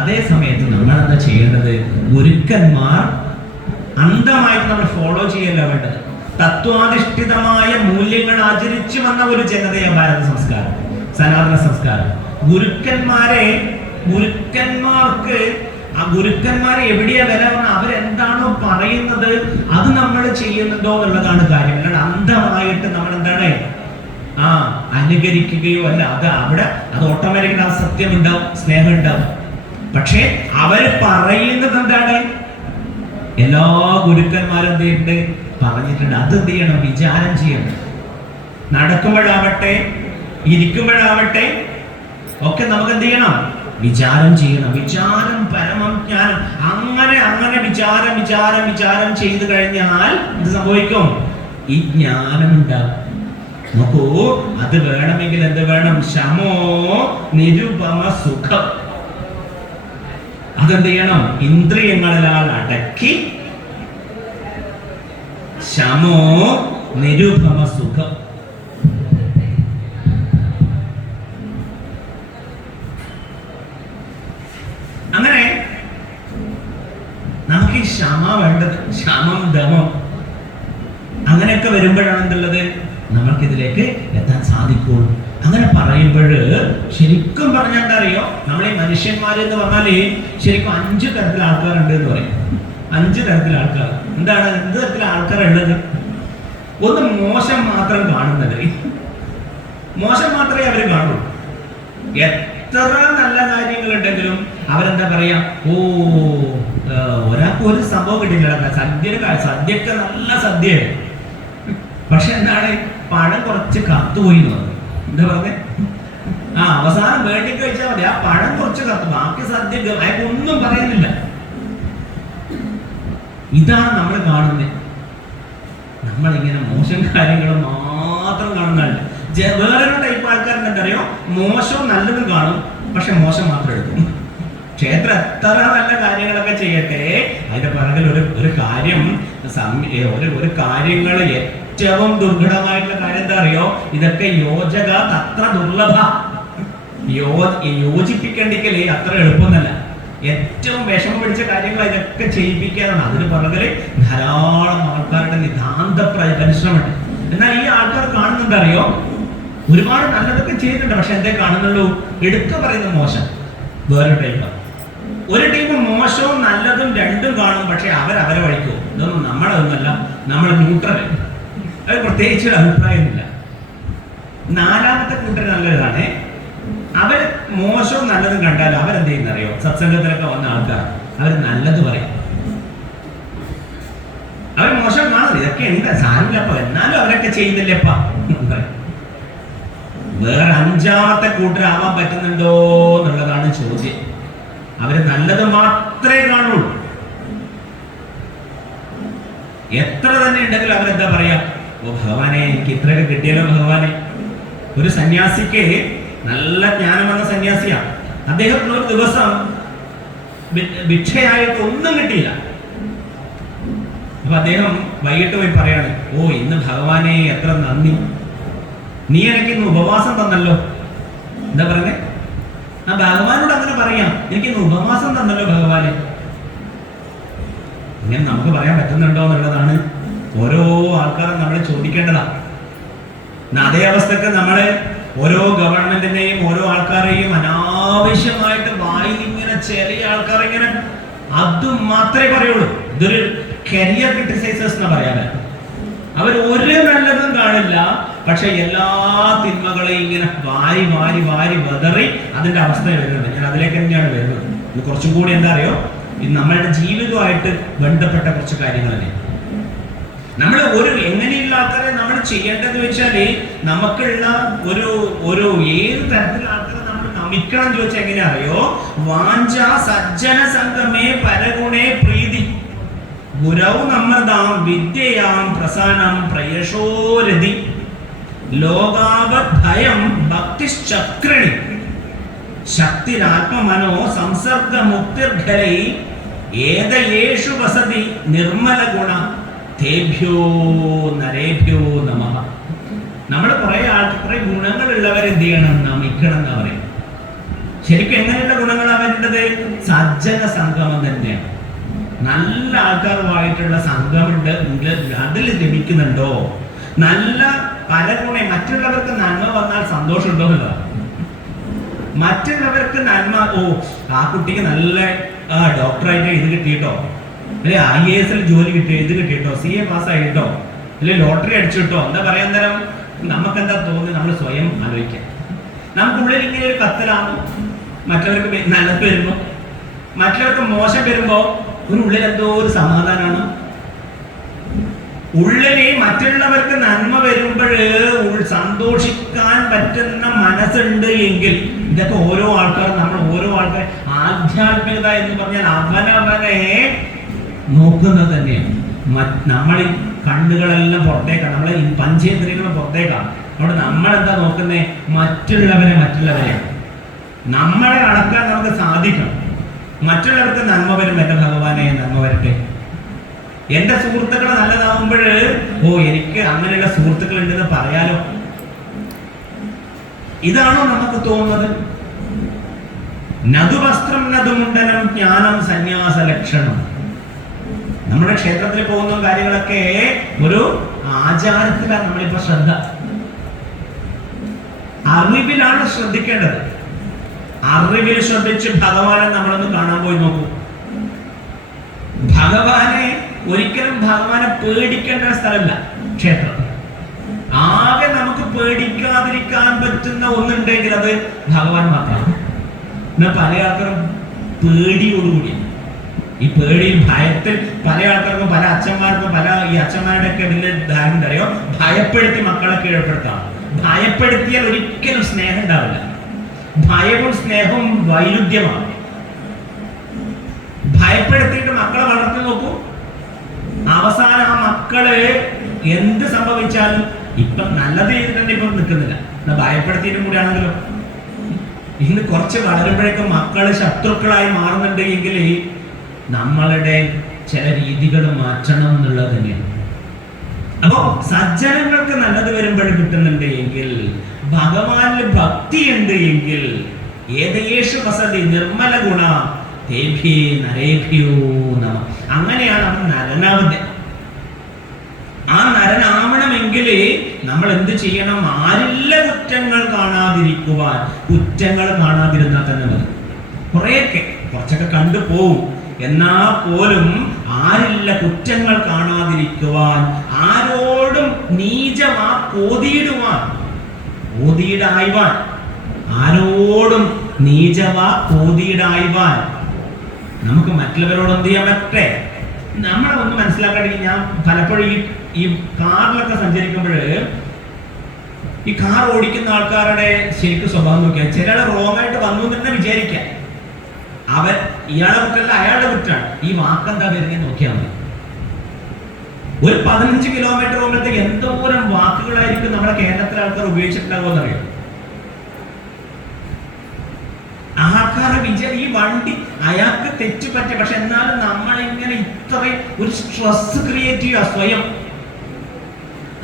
അതേ സമയത്ത് നമ്മൾ എന്താ ചെയ്യേണ്ടത്? ഗുരുക്കന്മാർ അന്ധമായിട്ട് നമ്മൾ ഫോളോ ചെയ്യല്ല വേണ്ടത്. തത്വാധിഷ്ഠിതമായ മൂല്യങ്ങൾ ആചരിച്ചു വന്ന ഒരു ജനതയാണ് ഭാരത സംസ്കാരം, സനാതന സംസ്കാരം. ഗുരുക്കന്മാരെ എവിടെയാ വില പറഞ്ഞാൽ അവരെന്താണോ പറയുന്നത് അത് നമ്മൾ ചെയ്യുന്നുണ്ടോ എന്നുള്ളതാണ് കാര്യം. അല്ലാണ്ട് അന്ധമായിട്ട് നമ്മൾ എന്താണ് അനുകരിക്കുകയോ അല്ല. അത് ഓട്ടോമാറ്റിക്കലി ആ സത്യം ഉണ്ടാവും, സ്നേഹം ഉണ്ടാവും. പക്ഷെ അവർ പറയുന്നത് എന്താണ്? എല്ലാ ഗുരുക്കന്മാരും എന്ത് പറഞ്ഞിട്ടുണ്ട്, അത് എന്ത് ചെയ്യണം? വിചാരം ചെയ്യണം. നടക്കുമ്പോഴാവട്ടെ ഇരിക്കുമ്പോഴാവട്ടെ ഒക്കെ നമുക്ക് എന്ത് ചെയ്യണം? വിചാരം ചെയ്യണം. വിചാരം പരമം ജ്ഞാനം. അങ്ങനെ വിചാരം ചെയ്തു കഴിഞ്ഞാൽ എന്ത് സംഭവിക്കും? ഈ ജ്ഞാനം ഉണ്ടാകും. നോക്കൂ, അത് വേണമെങ്കിൽ എന്ത് വേണം? ശമോ നിരുപമ സുഖം. അതെന്ത് ചെയ്യണം? ഇന്ദ്രിയങ്ങളാൽ അടക്കി ശമോ നിരുപമ സുഖം. അങ്ങനെ നമുക്ക് ഈ ക്ഷമ വേണ്ടത്. ശമം ദമം അങ്ങനെയൊക്കെ വരുമ്പോഴാണ് എന്തുള്ളത്, നമ്മൾക്കിതിലേക്ക് എത്താൻ സാധിക്കുള്ളൂ. അങ്ങനെ പറയുമ്പോൾ ശരിക്കും പറഞ്ഞാൽ എന്താ അറിയോ, നമ്മളീ മനുഷ്യന്മാരെന്ന് പറഞ്ഞാല് ശരിക്കും 5 തരത്തിലെ ആൾക്കാരുണ്ട് എന്ന് പറയും. 5 തരത്തിലെ ആൾക്കാർ. എന്താണ്? എന്ത് തരത്തിലെ ആൾക്കാരുള്ളത്? ഒന്ന് മോശം മാത്രം കാണുന്നത്. മോശം മാത്രമേ അവർ കാണുള്ളൂ. എത്ര നല്ല കാര്യങ്ങളുണ്ടെങ്കിലും അവരെന്താ പറയാ, ഒരാൾക്ക് ഒരു സംഭവം കിട്ടിയില്ല. സദ്യക്ക് നല്ല സദ്യ, പക്ഷെ എന്താണ്, പഴം കുറച്ച് കത്തുപോയി എന്ന് പറഞ്ഞു. എന്താ പറഞ്ഞേ? അവസാനം വേണ്ടി കഴിച്ചാൽ മതി, ആ പഴം കുറച്ച് കത്തു, ബാക്കി സദ്യ അയാൾക്ക് ഒന്നും പറയുന്നില്ല. ഇതാണ് നമ്മൾ കാണുന്നത്. നമ്മളിങ്ങനെ മോശം കാര്യങ്ങൾ മാത്രം കാണുന്നതല്ല. വേറൊരു ടൈപ്പ് ആൾക്കാർക്ക് എന്താ അറിയോ, മോശവും നല്ലതും കാണും, പക്ഷെ മോശം മാത്രം എടുക്കും. ക്ഷേത്രം എത്ര നല്ല കാര്യങ്ങളൊക്കെ ചെയ്യട്ടെ, അതിന്റെ പിറകിൽ ഒരു കാര്യം, ഒരു കാര്യങ്ങൾ ഏറ്റവും ദുർഘടമായിട്ടുള്ള കാര്യം എന്താ അറിയോ, ഇതൊക്കെ യോജക അത്ര ദുർലഭ. യോജിപ്പിക്കണ്ടെങ്കിലേ അത്ര എളുപ്പമൊന്നല്ല. ഏറ്റവും വിഷമം പിടിച്ച കാര്യങ്ങൾ ഇതൊക്കെ ചെയ്യിപ്പിക്കാനാണ്. അതിന് പിറകിൽ ധാരാളം ആൾക്കാരുടെ നിതാന്ത പരിശ്രമമുണ്ട്. എന്നാൽ ഈ ആൾക്കാർ കാണുന്നുണ്ട് അറിയോ, ഒരുപാട് നല്ലതൊക്കെ ചെയ്യുന്നുണ്ട്, പക്ഷെ എന്തേ കാണുന്നുള്ളൂ? എടുത്തു പറയുന്ന മോശം. വേറെ ടൈപ്പ്, ഒരു ടീം മോശവും നല്ലതും രണ്ടും കാണും, പക്ഷെ അവരെ വഴിക്കോ. ഇതൊന്നും നമ്മുടെ ഒന്നല്ല, നമ്മൾ ന്യൂട്രൽ. അത് പ്രത്യേകിച്ച് ഒരു അഭിപ്രായമില്ല. നാലാമത്തെ കൂട്ടർ നല്ലതാണ്. അവർ മോശവും നല്ലതും കണ്ടാൽ അവരെന്ത് ചെയ്യുന്നറിയോ? സത്സംഗത്തിലൊക്കെ വന്ന ആൾക്കാർ അവർ നല്ലത് പറയും. അവർ മോശം കാണും, ഇതൊക്കെ എന്താ സാരമില്ലപ്പ, എന്നാലും അവരൊക്കെ ചെയ്യുന്നില്ലപ്പ. വേറെ അഞ്ചാമത്തെ കൂട്ടരാവാൻ പറ്റുന്നുണ്ടോ എന്നുള്ളതാണ് ചോദ്യം. അവര് നല്ലത് മാത്രമേ കാണുള്ളൂ. എത്ര തന്നെ ഉണ്ടെങ്കിലും അവരെന്താ പറയാ? ഓ ഭഗവാനെ, എനിക്ക് ഇത്രയൊക്കെ കിട്ടിയല്ലോ ഭഗവാനെ. ഒരു സന്യാസിക്ക്, നല്ല ജ്ഞാനം വന്ന സന്യാസിയാ, അദ്ദേഹത്തിന് ഒരു ദിവസം ഭിക്ഷയായിട്ട് ഒന്നും കിട്ടിയില്ല. അപ്പൊ അദ്ദേഹം വൈകിട്ട് പോയി പറയാണ്, ഓ ഇന്ന് ഭഗവാനെ എത്ര നന്ദി, നീ എനിക്ക് ഇന്ന് ഉപവാസം തന്നല്ലോ. എന്താ പറഞ്ഞേ? ആ ഭഗവാനോട് അങ്ങനെ പറയാം, എനിക്ക് ഇന്ന് ഉപവാസം തന്നല്ലോ ഭഗവാനെ. ഇങ്ങനെ നമുക്ക് പറയാൻ പറ്റുന്നുണ്ടോ എന്നുള്ളതാണ് ഓരോ ആൾക്കാരും നമ്മളെ ചോദിക്കേണ്ടതാണ്. അതേ അവസ്ഥക്ക് നമ്മളെ ഓരോ ഗവൺമെന്റിനെയും ഓരോ ആൾക്കാരെയും അനാവശ്യമായിട്ട് വായിൽ ഇങ്ങനെ ചില ആൾക്കാർ ഇങ്ങനെ അതും മാത്രമേ പറയുള്ളൂ. ഇതൊരു കരിയർ ക്രിട്ടിസൈസേഴ്സ് എന്ന് പറയാതെ, അവർ ഒരു നല്ലതും കാണില്ല, പക്ഷെ എല്ലാ തിന്മകളെയും ഇങ്ങനെ വാരി വാരി വാരി വെതറി അതിന്റെ അവസ്ഥ വരുന്നുണ്ട്. ഞാൻ അതിലേക്ക് തന്നെയാണ് വരുന്നത്. ഇത് കുറച്ചും കൂടി എന്താ അറിയോ, ഇത് നമ്മളുടെ ജീവിതവുമായിട്ട് ബന്ധപ്പെട്ട കുറച്ച് കാര്യങ്ങൾ തന്നെ. നമ്മൾ എങ്ങനെയുള്ള ആൾക്കാരെ നമ്മൾ ചെയ്യേണ്ടത് വെച്ചാല്, നമുക്കുള്ള ഒരു ഏത് തരത്തിലുള്ള ആൾക്കാരെ നമ്മൾ നമിക്കണം ചോദിച്ചാൽ എങ്ങനെ അറിയോ? വാഞ്ച സജ്ജന സംഗമേ പരഗുണേ പ്രീതി ഗുരൗ നമ്മതാം വിദ്യയാം പ്രസാനം പ്രയശോരതി ലോകാവത് ഭയം ഭക്തിശ്ചക്രണി ശക്തിരാത്മമനോ സംസർഗ മുക്തിർഘരൈ ഏതയേഷു വസതി നിർമ്മല ഗുണ തേഭ്യോ നരേഭ്യോ നമഃ. നമ്മൾ കുറെ ഗുണങ്ങളുള്ളവരെ എന്ത് ചെയ്യണം? നമിക്കണം എന്ന് പറയും. ശരിക്കും എങ്ങനെയുള്ള ഗുണങ്ങളാണ് വേണ്ടത്? സജ്ജന സംഗമം തന്നെയാണ്. നല്ല ആൾക്കാരുമായിട്ടുള്ള സംഗമുണ്ട്, അതിൽ ലഭിക്കുന്നുണ്ടോ? നല്ല പരഗുണെ, മറ്റുള്ളവർക്ക് നന്മ വന്നാൽ സന്തോഷമുണ്ടോ എന്നുള്ളതാണ്. മറ്റുള്ളവർക്ക് നന്മ, ഓ ആ കുട്ടിക്ക് നല്ല ഡോക്ടറായിട്ട് ഇത് കിട്ടിയിട്ടോ, അല്ലെ IAS ജോലി കിട്ടിയോ, ഇത് കിട്ടിയിട്ടോ, CA പാസ്സായിട്ടോ, അല്ലെ ലോട്ടറി അടിച്ചിട്ടോ, എന്താ പറയാൻ തരം നമുക്കെന്താ തോന്നുന്നത്? നമ്മൾ സ്വയം ആലോചിക്കാം. നമുക്കുള്ളിൽ ഇങ്ങനെ ഒരു കത്തലാണ്. മറ്റുള്ളവർക്ക് നല്ലത് വരുമ്പോ, മറ്റുള്ളവർക്ക് മോശം വരുമ്പോ ഒരു ഉള്ളിൽ എന്തോ ഒരു സമാധാനമാണ്. ഉള്ളിലെ മറ്റുള്ളവർക്ക് നന്മ വരുമ്പോൾ സന്തോഷിക്കാൻ പറ്റുന്ന മനസ്സുണ്ട് എങ്കിൽ, ഇതൊക്കെ ഓരോ ആൾക്കാരും, നമ്മൾ ഓരോ ആൾക്കാർ ആധ്യാത്മികത എന്ന് പറഞ്ഞാൽ അവനവനെ നോക്കുന്നത് തന്നെയാണ്. നമ്മൾ കണ്ണുകളെല്ലാം പുറത്തേക്കാണ്, നമ്മളെ പഞ്ചേന്ദ്രിയങ്ങളും പുറത്തേക്കാണ്. അതുകൊണ്ട് നമ്മളെന്താ നോക്കുന്നത്? മറ്റുള്ളവരെയാണ്. നമ്മളെ അളക്കാൻ നമുക്ക് സാധിക്കണം. മറ്റുള്ളവർക്ക് നന്മ വരും, എന്റെ ഭഗവാനെ നന്മ വരട്ടെ. എന്റെ സുഹൃത്തുക്കൾ നല്ലതാവുമ്പോൾ, ഓ എനിക്ക് അങ്ങനെയുള്ള സുഹൃത്തുക്കൾ ഉണ്ടെന്ന് പറയാലോ. ഇതാണോ നമുക്ക് തോന്നുന്നത്? നദുവസ്ത്രം നദുമുണ്ടനം ജ്ഞാനം സന്യാസ ലക്ഷണം. നമ്മുടെ ക്ഷേത്രത്തിൽ പോകുന്ന കാര്യങ്ങളൊക്കെ ഒരു ആചാരത്തിലാണ് നമ്മളിപ്പോ ശ്രദ്ധ. അറിവിലാണ് ശ്രദ്ധിക്കേണ്ടത്. അറിവിൽ ശ്രദ്ധിച്ച് ഭഗവാനെ നമ്മളൊന്ന് കാണാൻ പോയി നോക്കൂ. ഭഗവാനെ ഒരിക്കലും ഭഗവാനെ പേടിക്കേണ്ട സ്ഥലമല്ല ക്ഷേത്രം. ആകെ നമുക്ക് പേടിക്കാതിരിക്കാൻ പറ്റുന്ന ഒന്നുണ്ടെങ്കിൽ അത് ഭഗവാൻ മാത്രമാണ്. എന്നാൽ പല ആൾക്കാരും പേടിയോടുകൂടി, ഈ പേടിയിൽ ഭയത്തിൽ പല ആൾക്കാർക്കും, പല അച്ഛന്മാർക്കും, ഈ അച്ഛന്മാരുടെ ഒക്കെ വലിയ ധാരണ അറിയോ, ഭയപ്പെടുത്തി മക്കളെ കീഴ്പ്പെടുത്താം. ഭയപ്പെടുത്തിയാൽ ഒരിക്കലും സ്നേഹം ഉണ്ടാവില്ല. ഭയവും സ്നേഹവും വൈരുദ്ധ്യമാണ്. ഭയപ്പെടുത്തിയിട്ട് മക്കളെ വളർത്തി നോക്കൂ, അവസാനം ആ മക്കള് എന്ത് സംഭവിച്ചാലും, ഇപ്പം നല്ലത് ചെയ്തിട്ടുണ്ട് ഇപ്പം നിൽക്കുന്നില്ല, ഭയപ്പെടുത്തിയിട്ടും കൂടി ആണെങ്കിലും ഇന്ന് കുറച്ച് വളരുമ്പോഴേക്കും മക്കള് ശത്രുക്കളായി മാറുന്നുണ്ട് എങ്കിൽ നമ്മളുടെ ചില രീതികൾ മാറ്റണം എന്നുള്ളത് തന്നെയാണ്. അപ്പോ സജ്ജനങ്ങൾക്ക് നല്ലത് വരുമ്പോൾ കിട്ടുന്നുണ്ട് എങ്കിൽ, ഭഗവാനിൽ ഭക്തിയുണ്ട് എങ്കിൽ, ഏതയേഷു വസതി നിർമ്മല ഗുണ തേഭ്യേ നരേഭ്യോ നമഃ. അങ്ങനെയാണ് അവൻ നരനാവുന്നത്. ആ നരനാവണമെങ്കിൽ എങ്കിൽ നമ്മൾ എന്ത് ചെയ്യണം? ആരില്ല കുറ്റങ്ങൾ കാണാതിരിക്കുവാൻ. കുറ്റങ്ങൾ കാണാതിരുന്നാൽ തന്നെ മതി. കുറച്ചൊക്കെ കണ്ടു പോവും, എന്നാ പോലും ആരില്ല കുറ്റങ്ങൾ കാണാതിരിക്കുവാൻ, ആരോടും ഓതിയിടായ്വാൻ, ആരോടും ഓതിയിടായ്വാൻ. നമുക്ക് മറ്റുള്ളവരോട് എന്ത് ചെയ്യാൻ പറ്റേ? നമ്മളെ ഒന്ന് മനസ്സിലാക്കണമെങ്കിൽ, ഞാൻ പലപ്പോഴും ഈ കാറിലൊക്കെ സഞ്ചരിക്കുമ്പോൾ ഈ കാർ ഓടിക്കുന്ന ആൾക്കാരുടെ ശരിക്കും സ്വഭാവം നോക്കിയാൽ, ചിലയാൾ റോങ് ആയിട്ട് വന്നു എന്ന് തന്നെ വിചാരിക്കാം. ഇയാളെ കുറ്റമല്ല, അയാളുടെ കുറ്റമാണ്. ഈ വാക്കെന്താ വരുന്നത് നോക്കിയാൽ മതി. ഒരു 15 കിലോമീറ്റർ പോകുമ്പോഴത്തേക്ക് എന്തോരം വാക്കുകളായിരിക്കും നമ്മുടെ കേരളത്തിലെ ആൾക്കാർ ഉപയോഗിച്ചിട്ടുണ്ടാകുമെന്ന് അറിയാം. ആൾക്കാരെ ഈ വണ്ടി അയാൾക്ക് തെറ്റുപറ്റ, പക്ഷെ എന്നാലും നമ്മളിങ്ങനെ ഇത്രയും ഒരു സ്ട്രെസ് ക്രിയേറ്റ് ചെയ്യുക സ്വയം.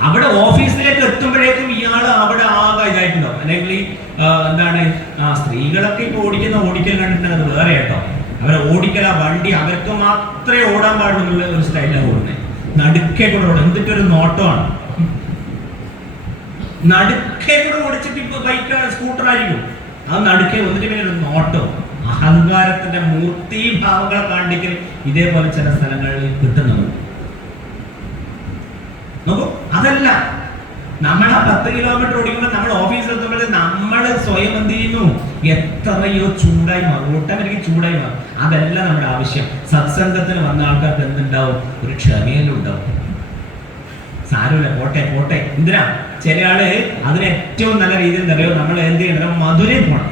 അവിടെ ഓഫീസിലേക്ക് എത്തുമ്പോഴേക്കും ഇയാൾ അവിടെ ആകെ ഇതായിട്ടുണ്ടാവും. അല്ലെങ്കിൽ സ്ത്രീകളൊക്കെ ഇപ്പൊ ഓടിക്കൽ കണ്ടിട്ടുണ്ടെങ്കിൽ അത് വേറെ കേട്ടോ. അവരെ ഓടിക്കൽ, ആ വണ്ടി അവർക്ക് മാത്രമേ ഓടാൻ പാടുള്ള ഒരു സ്റ്റൈലാണ് ഓടുന്നത്. നടുക്കേ കൂടെ ഓടും. എന്തിട്ടൊരു നോട്ടമാണ്. നടുക്കേ കൂടെ ഓടിച്ചിട്ട് ഇപ്പൊ ബൈക്ക് സ്കൂട്ടർ ആയിരിക്കും, അത് നടുക്കേ വന്നിട്ട് പിന്നെ ഒരു നോട്ടോ, അഹങ്കാരത്തിന്റെ മൂർത്തിഭാവങ്ങളെ കാണിക്കൽ ഇതേപോലെ ചില സ്ഥലങ്ങളിൽ കിട്ടുന്നുണ്ട്. നോക്കൂ, അതല്ല നമ്മൾ ആ 10 കിലോമീറ്റർ ഓടിക്കുമ്പോൾ നമ്മൾ ഓഫീസിൽ എത്തുമ്പോൾ നമ്മൾ സ്വയം എന്ത് ചെയ്യുന്നു? എത്രയോ ചൂടായി മാറും, ഓട്ടോമാറ്റിക് ചൂടായി മാറും. അതല്ല നമ്മുടെ ആവശ്യം. സത്സംഗത്തിന് വന്ന ആൾക്കാർക്ക് എന്തുണ്ടാവും? ഒരു ക്ഷമയെല്ലാം ഉണ്ടാവും. സാരമില്ല, പോട്ടെ. എന്തിനാ? ചില ആള് അതിന് ഏറ്റവും നല്ല രീതിയിൽ അറിയോ, നമ്മൾ എന്ത് ചെയ്യണം? മധുരയിൽ പോകണം.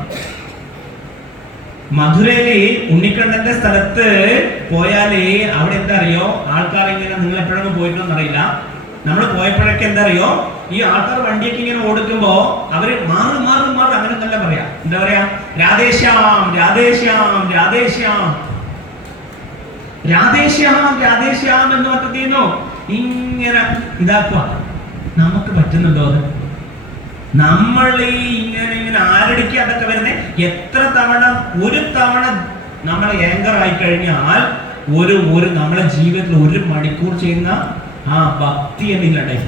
മധുരയില് ഉണ്ണിക്കണ്ണന്റെ സ്ഥലത്ത് പോയാലേ അവിടെ എന്താ അറിയോ, ആൾക്കാർ ഇങ്ങനെ, നിങ്ങൾ എപ്പോഴൊന്നും പോയിട്ടോന്ന് അറിയില്ല, നമ്മൾ പോയപ്പോഴൊക്കെ എന്താ അറിയോ, ഈ ആൾക്കാർ വണ്ടിയൊക്കെ ഇങ്ങനെ ഓടിക്കുമ്പോ അവര് മാറ് അങ്ങനെ നല്ല പറയാ. എന്താ പറയാ? രാധേശ്യാം എന്ന് പറഞ്ഞിരുന്നു. ഇങ്ങനെ ഇതാക്കുക. നമുക്ക് പറ്റുന്നുണ്ടോ അത്? നമ്മൾ ഇങ്ങനെ ആരടിക്ക് അതൊക്കെ വരുന്നേ എത്ര തവണ? ഒരു തവണ നമ്മൾ ഏങ്കർ ആയി കഴിഞ്ഞാൽ ഒരു നമ്മളെ ജീവിതത്തിൽ 1 മണിക്കൂർ ചെയ്യുന്ന ആ ഭക്തി എന്നില്ലാണ്ടായി.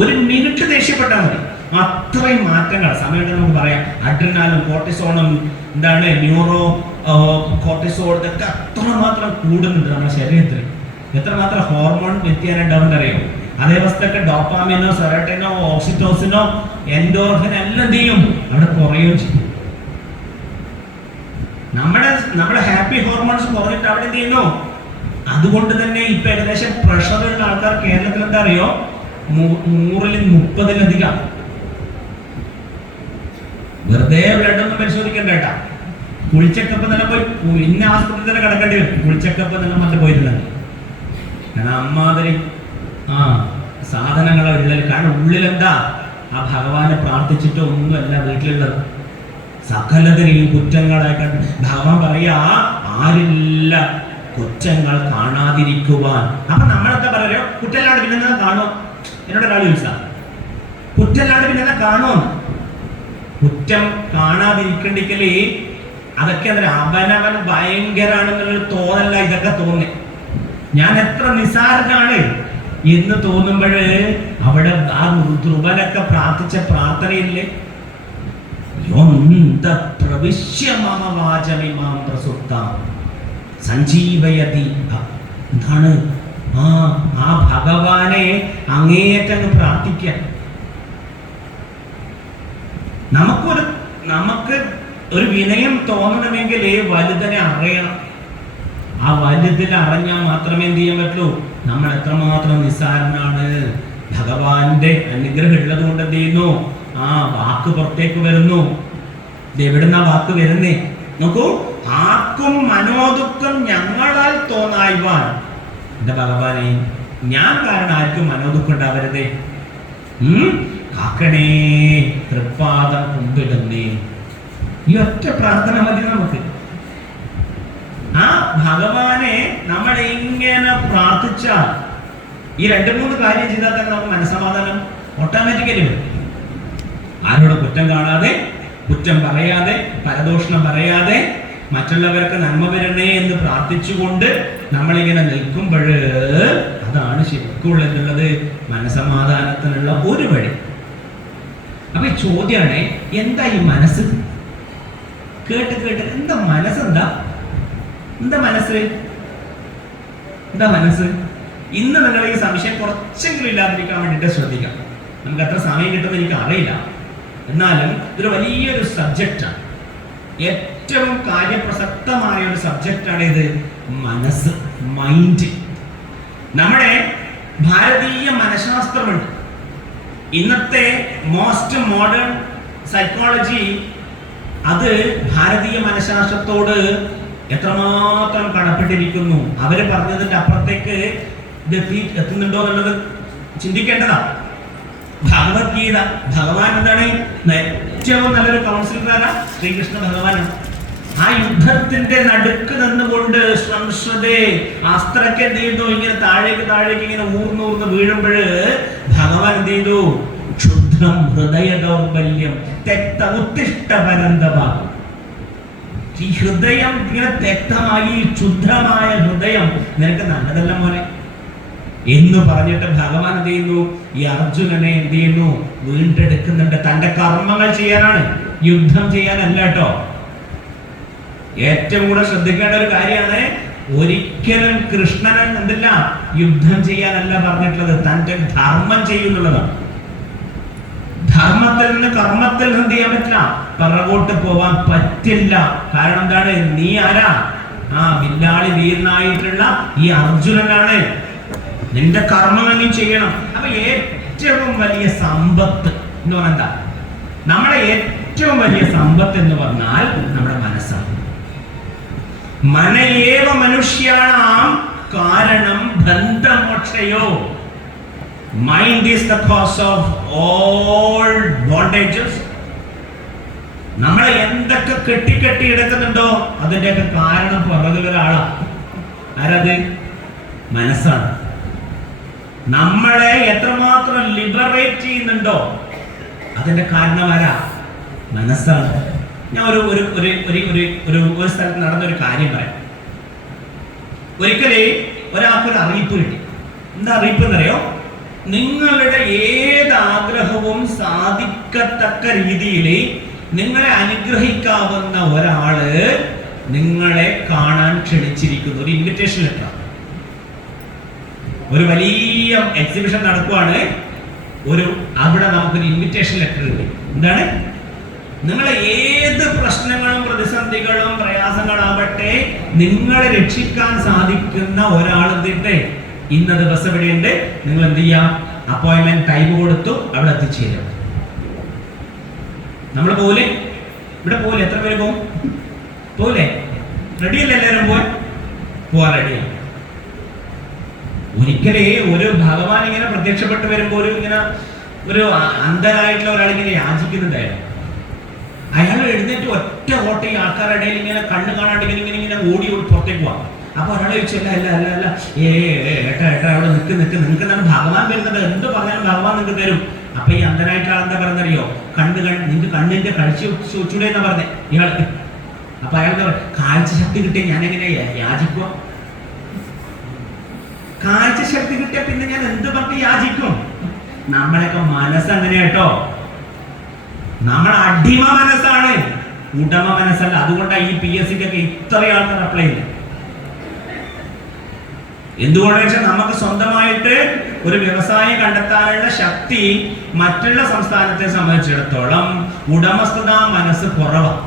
1 മിനിറ്റ് ദേഷ്യപ്പെട്ടാൽ മതി, അത്രയും മാറ്റങ്ങൾ. സമയം നമുക്ക് പറയാം. അഡ്രിനാലും കോർട്ടിസോണും ന്യൂറോ കോർട്ടിസോൾ ഇതൊക്കെ അത്രമാത്രം കൂടുന്നുണ്ട് നമ്മുടെ ശരീരത്തിൽ. എത്രമാത്രം ഹോർമോൺ വ്യത്യാസം ഉണ്ടാവുമെന്ന് അറിയാം. അതേവസ്ഥയൊക്കെ ഡോപ്പാമിനോ, സെറോട്ടോണിനോ, ഓക്സിറ്റോസിനോ, എൻഡോർഫിൻ എല്ലാം എന്ത് ചെയ്യും? അവിടെ കുറയുകയും ചെയ്യും. നമ്മുടെ ഹാപ്പി ഹോർമോൺസ് കുറഞ്ഞിട്ട് അവിടെ എന്ത് ചെയ്യുന്നു? അതുകൊണ്ട് തന്നെ ഇപ്പൊ ഏകദേശം പ്രഷറുള്ള ആൾക്കാർ കേരളത്തിൽ എന്താ അറിയോ, 100-30 വെറുതെ ബ്ലഡ് ഒന്നും പരിശോധിക്കണ്ട കേട്ടാ. കുളിച്ചക്കപ്പ് തന്നെ പോയി ഇന്ന ആസ്പത്രിയിൽ തന്നെ കിടക്കേണ്ടി വരും. കുളിച്ചക്കപ്പ് തന്നെ മറ്റു പോയിട്ടുണ്ടെങ്കിൽ. കാരണം അമ്മാതിരി സാധനങ്ങളെ ഉള്ളിൽ. കാരണം ഉള്ളിലെന്താ? ആ ഭഗവാനെ പ്രാർത്ഥിച്ചിട്ടോ ഒന്നുമല്ല വീട്ടിലുള്ളത്. സകലതിനെയും കുറ്റങ്ങളായി കണ്ട് ഭഗവാൻ പറയാ, ആരില്ല കുറ്റങ്ങൾ കാണാതിരിക്കുവാൻ. അപ്പൊ നമ്മളെന്താ പറയാ? കുറ്റല്ലാണ്ട് പിന്നെ കാണുമോ? എന്നോട് ഒരാൾ ചോദിച്ചാ, കുറ്റല്ലാണ്ട് പിന്നെ കാണുമോ? കുറ്റം കാണാതിരിക്കണ്ടിക്കലേ അതൊക്കെ അവനവൻ ഭയങ്കരാണെന്നുള്ളൊരു തോന്നല്ല ഇതൊക്കെ തോന്നി. ഞാൻ എത്ര നിസാരനാണ് എന്ന് തോന്നുമ്പോഴ് അവിടെ ആ ധ്രുവനൊക്കെ പ്രാർത്ഥിച്ച പ്രാർത്ഥനയില്ലേ, സഞ്ജീവയതി. എന്താണ്? ആ ഭഗവാനെ അങ്ങേയറ്റങ്ങ് പ്രാർത്ഥിക്കാൻ. നമുക്ക് ഒരു വിനയം തോന്നണമെങ്കിൽ വലുതിനെ അറിയണം. ആ വലുതിൽ അറിഞ്ഞാൽ മാത്രമേ എന്ത് ചെയ്യാൻ പറ്റുള്ളൂ? നമ്മൾ എത്രമാത്രം നിസ്സാരനാണ്. ഭഗവാന്റെ അനുഗ്രഹം ഉള്ളത് കൊണ്ട് എന്ത് ചെയ്യുന്നു? ആ വാക്ക് പുറത്തേക്ക് വരുന്നു. എവിടുന്ന വാക്ക് വരുന്നേ? നോക്കൂ, ആർക്കും മനോദുഃഖം ഞങ്ങളാൽ തോന്നായ്വാൻ. എന്റെ ഭഗവാനെ, ഞാൻ കാരണം ആർക്കും മനോദുഃഖം ഉണ്ടാവരുതേ. കാക്കണേ, തൃപ്പാദം കുമ്പിടുന്നേ. ഈ ഒറ്റ പ്രാർത്ഥന മതി നമുക്ക്. ആ ഭഗവാനെ നമ്മൾ ഇങ്ങനെ പ്രാർത്ഥിച്ചാൽ, ഈ 2-3 കാര്യം ചെയ്താൽ തന്നെ നമുക്ക് മനസ്സമാധാനം ഓട്ടോമാറ്റിക്കലി വരും. ആരോട് കുറ്റം കാണാതെ, കുറ്റം പറയാതെ, പരദോഷണം പറയാതെ, മറ്റുള്ളവർക്ക് നന്മ വരണേ എന്ന് പ്രാർത്ഥിച്ചുകൊണ്ട് നമ്മളിങ്ങനെ നിൽക്കുമ്പോൾ അതാണ് ശരിക്കുള്ള എന്നുള്ളത് മനസമാധാനത്തിനുള്ള ഒരു വഴി. അപ്പൊ ഈ ചോദ്യമാണ്, എന്താ ഈ മനസ്സ്? കേട്ട് കേട്ട് എന്താ മനസ്സെന്താ? എന്താ മനസ്സ്? എന്താ മനസ്സ്? ഇന്ന് നിങ്ങൾ ഈ സംശയം കുറച്ചെങ്കിലും ഇല്ലാതിരിക്കാൻ വേണ്ടിയിട്ട് ശ്രദ്ധിക്കാം. നമുക്ക് എത്ര സമയം കിട്ടുമെന്ന് എനിക്ക് അറിയില്ല, എന്നാലും ഇതൊരു വലിയൊരു സബ്ജക്റ്റാണ്. ഏറ്റവും കാര്യപ്രസക്തമായ ഒരു സബ്ജക്റ്റാണ് ഇത്, മനസ്സ്, മൈൻഡ്. നമ്മുടെ ഭാരതീയ മനഃശാസ്ത്രമുണ്ട്. ഇന്നത്തെ മോസ്റ്റ് മോഡേൺ സൈക്കോളജി അത് ഭാരതീയ മനഃശാസ്ത്രത്തോട് എത്രമാത്രം കടപ്പെട്ടിരിക്കുന്നു. അവര് പറഞ്ഞതിന്റെ അപ്പുറത്തേക്ക് എത്തുന്നുണ്ടോ എന്നുള്ളത് ചിന്തിക്കേണ്ടതാ. ഭഗവത്ഗീത, ഭഗവാൻ എന്താണ് ഏറ്റവും നല്ലൊരു കൗൺസിലറാണ് ശ്രീകൃഷ്ണ ഭഗവാനാണ്. ആ യുദ്ധത്തിന്റെ നടുക്ക് നിന്നുകൊണ്ട് ശ്രംശ്രതേ അസ്ത്രക്ക് എന്ത് ചെയ്തു, ഇങ്ങനെ താഴേക്ക് ഇങ്ങനെ ഊർന്നൂർന്ന് വീഴുമ്പോൾ ഭഗവാൻ എന്ത് ചെയ്തു, ക്ഷുദ്രം ഹൃദയ ദൗർബല്യം തെക്ത ഉത്തിഷ്ഠ പരന്തപ. ഈ ഹൃദയം ഇങ്ങനെ തെക്തമായി, ക്ഷുദ്രമായ ഹൃദയം നിനക്ക് നല്ലതല്ല മോനെ എന്ന് പറഞ്ഞിട്ട് ഭഗവാൻ എന്ത് ചെയ്യുന്നു, ഈ അർജുനനെ എന്ത് ചെയ്യുന്നു, വീണ്ടെടുക്കുന്നുണ്ട്. തന്റെ കർമ്മങ്ങൾ ചെയ്യാനാണ്, യുദ്ധം ചെയ്യാനല്ല കേട്ടോ. ഏറ്റവും കൂടെ ശ്രദ്ധിക്കേണ്ട ഒരു കാര്യമാണ്, ഒരിക്കലും കൃഷ്ണൻ എന്തില്ല, യുദ്ധം ചെയ്യാനല്ല പറഞ്ഞിട്ടുള്ളത്, തന്റെ ധർമ്മം ചെയ്യുന്നുള്ളതാണ്. ധർമ്മത്തിൽ നിന്ന് കർമ്മത്തിൽ നിന്ന് ചെയ്യാൻ പറ്റില്ല, പിറകോട്ട് പോവാൻ പറ്റില്ല. കാരണം എന്താണ്, നീ ആരാ? വില്ലാളി വീരനായിട്ടുള്ള ഈ അർജുനനാണ്. നിന്റെ കർമ്മങ്ങൾ നീ ചെയ്യണം. അപ്പൊ ഏറ്റവും വലിയ സമ്പത്ത് എന്ന് പറഞ്ഞാൽ എന്താ? നമ്മുടെ ഏറ്റവും വലിയ സമ്പത്ത് എന്ന് പറഞ്ഞാൽ നമ്മുടെ മനസ്സാണ്. മനയേവ മനുഷ്യാണാം കാരണം ബന്ധമോക്ഷയോ. Mind is the cause of all bondages. നമ്മളെ എന്തൊക്കെ കെട്ടി എടുക്കുന്നുണ്ടോ അതിന്റെയൊക്കെ കാരണം പുറകിലൊരാളാണ്. ആരത്? മനസ്സാണ്. നമ്മളെ എത്രമാത്രം ലിബറേറ്റ് ചെയ്യുന്നുണ്ടോ അതിന്റെ കാരണം ആരാ? മനസ്സാണ്. ഞാൻ ഒരു സ്ഥലത്ത് നടന്നൊരു കാര്യം പറയാം. ഒരിക്കലേ ഒരാൾക്കൊരു അറിയിപ്പ് കിട്ടി. എന്താ അറിയിപ്പ് എന്നറിയോ? നിങ്ങളുടെ ഏത് ആഗ്രഹവും സാധിക്കത്തക്ക രീതിയിൽ നിങ്ങളെ അനുഗ്രഹിക്കാവുന്ന ഒരാള് നിങ്ങളെ കാണാൻ ക്ഷണിച്ചിരിക്കുന്നു. ഒരു ഇൻവിറ്റേഷൻ ലെറ്റർ. ഒരു വലിയ എക്സിബിഷൻ നടക്കുവാണ്. അവിടെ നമുക്കൊരു ഇൻവിറ്റേഷൻ ലെറ്റർ കിട്ടി. എന്താണ്? നിങ്ങളെ ഏത് പ്രശ്നങ്ങളും പ്രതിസന്ധികളും പ്രയാസങ്ങളാവട്ടെ നിങ്ങളെ രക്ഷിക്കാൻ സാധിക്കുന്ന ഒരാളെത്തിട്ട് ഇന്ന ദിവസം ഇവിടെയുണ്ട്, നിങ്ങൾ എന്ത് ചെയ്യാം, അപ്പോയിന്റ്മെന്റ് ടൈം കൊടുത്തു, അവിടെ എത്തിച്ചേരും. നമ്മൾ പോലെ ഇവിടെ പോലെ എത്ര പേര് പോകും? പോലെ റെഡിയല്ലേ? എല്ലാവരും പോവാൻ റെഡിയാണ്. ഒരിക്കലേ ഒരു ഭഗവാൻ ഇങ്ങനെ പ്രത്യക്ഷപ്പെട്ട് വരുമ്പോൾ ഒരു അന്ധനായിട്ടുള്ള ഒരാൾ ഇങ്ങനെ യാചിക്കുന്നുണ്ടായിരുന്നു. അയാൾ എഴുന്നേറ്റ് ഒറ്റ ഓട്ടം ഈ ആൾക്കാരുടെ ഇടയിൽ ഇങ്ങനെ കണ്ണ് കാണാണ്ട് ഇങ്ങനെ ഓടി പുറത്തേക്ക് പോവാം. അപ്പൊ ഒരാളെ ചോദിച്ചല്ല, അല്ല ഏട്ടാ അവിടെ നിൽക്ക് നിങ്ങൾക്ക് എന്താണ് ഭഗവാൻ വരുന്നത്, എന്ത് പറഞ്ഞാലും ഭഗവാൻ നിങ്ങൾക്ക് തരും. അപ്പൊ ഈ അന്ധനായിട്ടുള്ള ആളെന്താ പറയുന്നറിയോ? നിങ്ങൾക്ക് കണ്ണിന്റെ കാഴ്ച ചോദിച്ചൂടെ എന്നാ പറഞ്ഞേ ഇയാൾക്ക്. അപ്പൊ അയാൾ കാഴ്ച ശക്തി കിട്ടിയ ഞാൻ എങ്ങനെ യാചിക്കുക? കാഴ്ച ശക്തി കിട്ടിയ പിന്നെ ഞാൻ എന്ത് പറഞ്ഞ് യാചിക്കും? നമ്മളൊക്കെ മനസ്സങ്ങനെ കേട്ടോ, നമ്മുടെ അടിമ മനസ്സാണ്, ഉടമ മനസ്സല്ല. അതുകൊണ്ടാണ് ഈ PSCക്കൊക്കെ ഇത്ര ആൾക്കാർ അപ്ലൈ ചെയ്യുന്നത്. എന്തുകൊണ്ടെന്ന് വെച്ചാൽ നമുക്ക് സ്വന്തമായിട്ട് ഒരു വ്യവസായം കണ്ടെത്താനുള്ള ശക്തി മറ്റുള്ള സംസ്ഥാനത്തെ സംബന്ധിച്ചിടത്തോളം ഉടമസ്ഥത മനസ്സ് കുറവാണ്.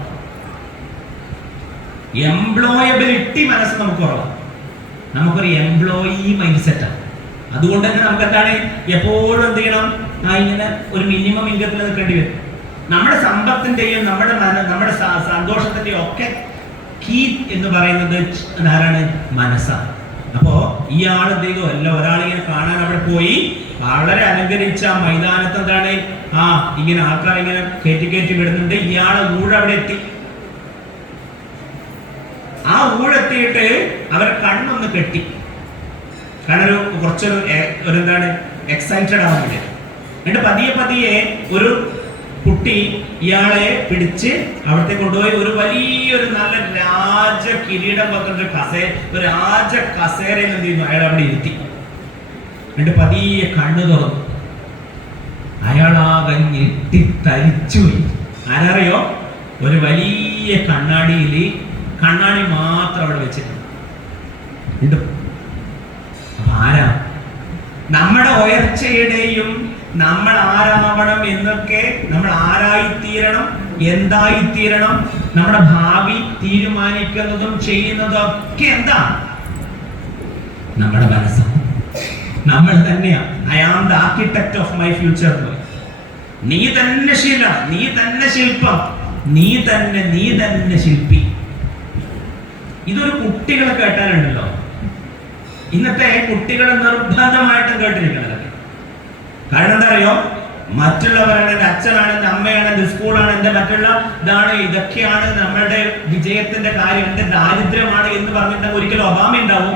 എംപ്ലോയബിലിറ്റി മനസ്സ് നമുക്ക് കുറവാണ്. നമുക്കൊരു എംപ്ലോയി മൈൻഡ് സെറ്റാണ്. അതുകൊണ്ട് തന്നെ നമുക്ക് എന്താണ് എപ്പോഴും എന്ത് ചെയ്യണം, ഇങ്ങനെ ഒരു മിനിമം ഇൻകത്തിൽ നിൽക്കേണ്ടി വരും. നമ്മുടെ സമ്പത്തിന്റെയും നമ്മുടെ സന്തോഷത്തിന്റെയും ഒക്കെ കീ എന്ന് പറയുന്നത് ആരാണ്? മനസ്സാണ്. അപ്പോ ഇയാൾ എന്ത് ചെയ്തു, ഒരാളിങ്ങനെ കാണാൻ അവിടെ പോയി, വളരെ അലങ്കരിച്ച മൈതാനത്ത് എന്താണ് ഇങ്ങനെ ആൾക്കാർ ഇങ്ങനെ കയറ്റി വിടുന്നുണ്ട്. ഇയാളെ ഊഴ അവിടെ എത്തി. ആ ഊഴെത്തിയിട്ട് അവർ കണ്ണൊന്ന് കെട്ടി. കാരണം കുറച്ചൊരു എന്താണ് എക്സൈറ്റഡ് ആവാൻ വേണ്ടി. എന്നിട്ട് പതിയെ ഒരു കുട്ടി ഇയാളെ പിടിച്ച് അവിടത്തെ കൊണ്ടുപോയി ഒരു വലിയൊരു നല്ല രാജ കിരീടം വെക്കുന്ന ഒരു രാജ കസേരയിൽ എന്ത് ചെയ്യുന്നു, അയാൾ അവിടെ ഇരുത്തി. എന്നിട്ട് പതിയെ കണ്ണു തുറന്നു. അയാളാകെ ഞെട്ടിത്തരിച്ചുപോയി. ആരറിയോ? ഒരു വലിയ കണ്ണാടിയിൽ കണ്ണാടി മാത്രം അവിടെ വെച്ചിട്ടുണ്ട്. അപ്പൊ ആരാ? നമ്മുടെ ഉയർച്ചയുടെയും നമ്മൾ ആരാവണം എന്നൊക്കെ, നമ്മൾ ആരായിത്തീരണം, എന്തായിത്തീരണം, നമ്മുടെ ഭാവി തീരുമാനിക്കുന്നതും ചെയ്യുന്നതും ഒക്കെ എന്താ? നമ്മുടെ മനസ്സാണ്, നമ്മൾ തന്നെയാണ്. I am the architect of my future. നീ തന്നെ ശില, നീ തന്നെ ശില്പം, നീ തന്നെ ശില്പി. ഇതൊരു കുട്ടികളെ കേട്ടാലുണ്ടല്ലോ, ഇന്നത്തെ കുട്ടികളെ നിർബന്ധമായിട്ടും കേട്ടിരിക്കുന്നത്. കാരണം എന്താ അറിയോ? മറ്റുള്ളവരാണ്, എൻ്റെ അച്ഛനാണ്, എൻ്റെ അമ്മയാണ്, എൻ്റെ സ്കൂളാണ്, എൻ്റെ മറ്റുള്ള ഇതാണ്, ഇതൊക്കെയാണ് നമ്മളുടെ വിജയത്തിന്റെ കാര്യം, എൻ്റെ ദാരിദ്ര്യമാണ് എന്ന് പറഞ്ഞിട്ട് ഒരിക്കലും ഒബാമ ഉണ്ടാവും,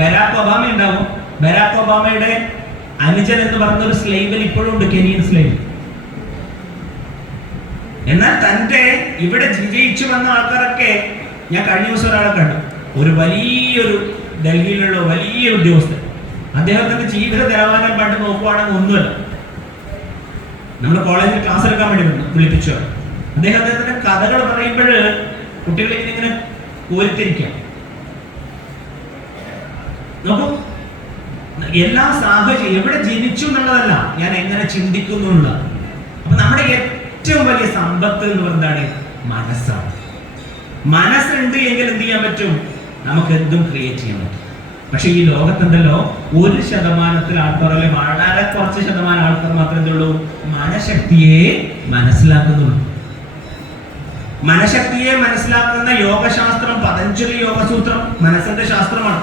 ബരാക് ഒബാമ ഉണ്ടാവും. ബരാക് ഒബാമയുടെ അനുജൻ എന്ന് പറഞ്ഞ ഒരു സ്ലേവൽ ഇപ്പോഴും ഉണ്ട്, കെനിയൻ സ്ലേവ്. എന്നാൽ തന്റെ ഇവിടെ വിജയിച്ചു വന്ന ആൾക്കാരൊക്കെ, ഞാൻ കഴിഞ്ഞ ദിവസം ഒരാളെ കണ്ടു, ഒരു വലിയൊരു ഡൽഹിയിലുള്ള വലിയൊരു ഉദ്യോഗസ്ഥൻ. അദ്ദേഹത്തിന്റെ ജീവിത നിലവാരം പണ്ട് നോക്കുവാണെങ്കിൽ ഒന്നുമല്ല. നമ്മൾ കോളേജിൽ ക്ലാസ് എടുക്കാൻ വേണ്ടി വിളിപ്പിച്ചു. അദ്ദേഹത്തിന്റെ കഥകൾ പറയുമ്പോൾ കുട്ടികളെ ഇങ്ങനെ കോരിത്തിരിക്കാം. നോക്കൂ, എല്ലാ സാഹചര്യം എവിടെ ജനിച്ചു എന്നുള്ളതല്ല, ഞാൻ എങ്ങനെ ചിന്തിക്കുന്നു എന്നുള്ളത്. അപ്പൊ നമ്മുടെ ഏറ്റവും വലിയ സമ്പത്ത് എന്ന് പറയുന്നതാണ് മനസ്സാണ്. മനസ്സുണ്ട് എങ്കിൽ എന്ത് ചെയ്യാൻ പറ്റും? നമുക്ക് എന്തും ക്രിയേറ്റ് ചെയ്യാൻ പറ്റും. പക്ഷെ ഈ ലോകത്തുണ്ടല്ലോ 1% ആൾക്കാർ, അല്ലെങ്കിൽ വളരെ കുറച്ച് ശതമാനം ആൾക്കാർ മാത്രമേ എന്തുള്ളൂ? മനഃശക്തിയെ മനസ്സിലാക്കുന്നുള്ളൂ. മനഃശക്തിയെ മനസ്സിലാക്കുന്ന യോഗശാസ്ത്രം, പതഞ്ജലി യോഗസൂത്രം മനസ്സിന്റെ ശാസ്ത്രമാണ്.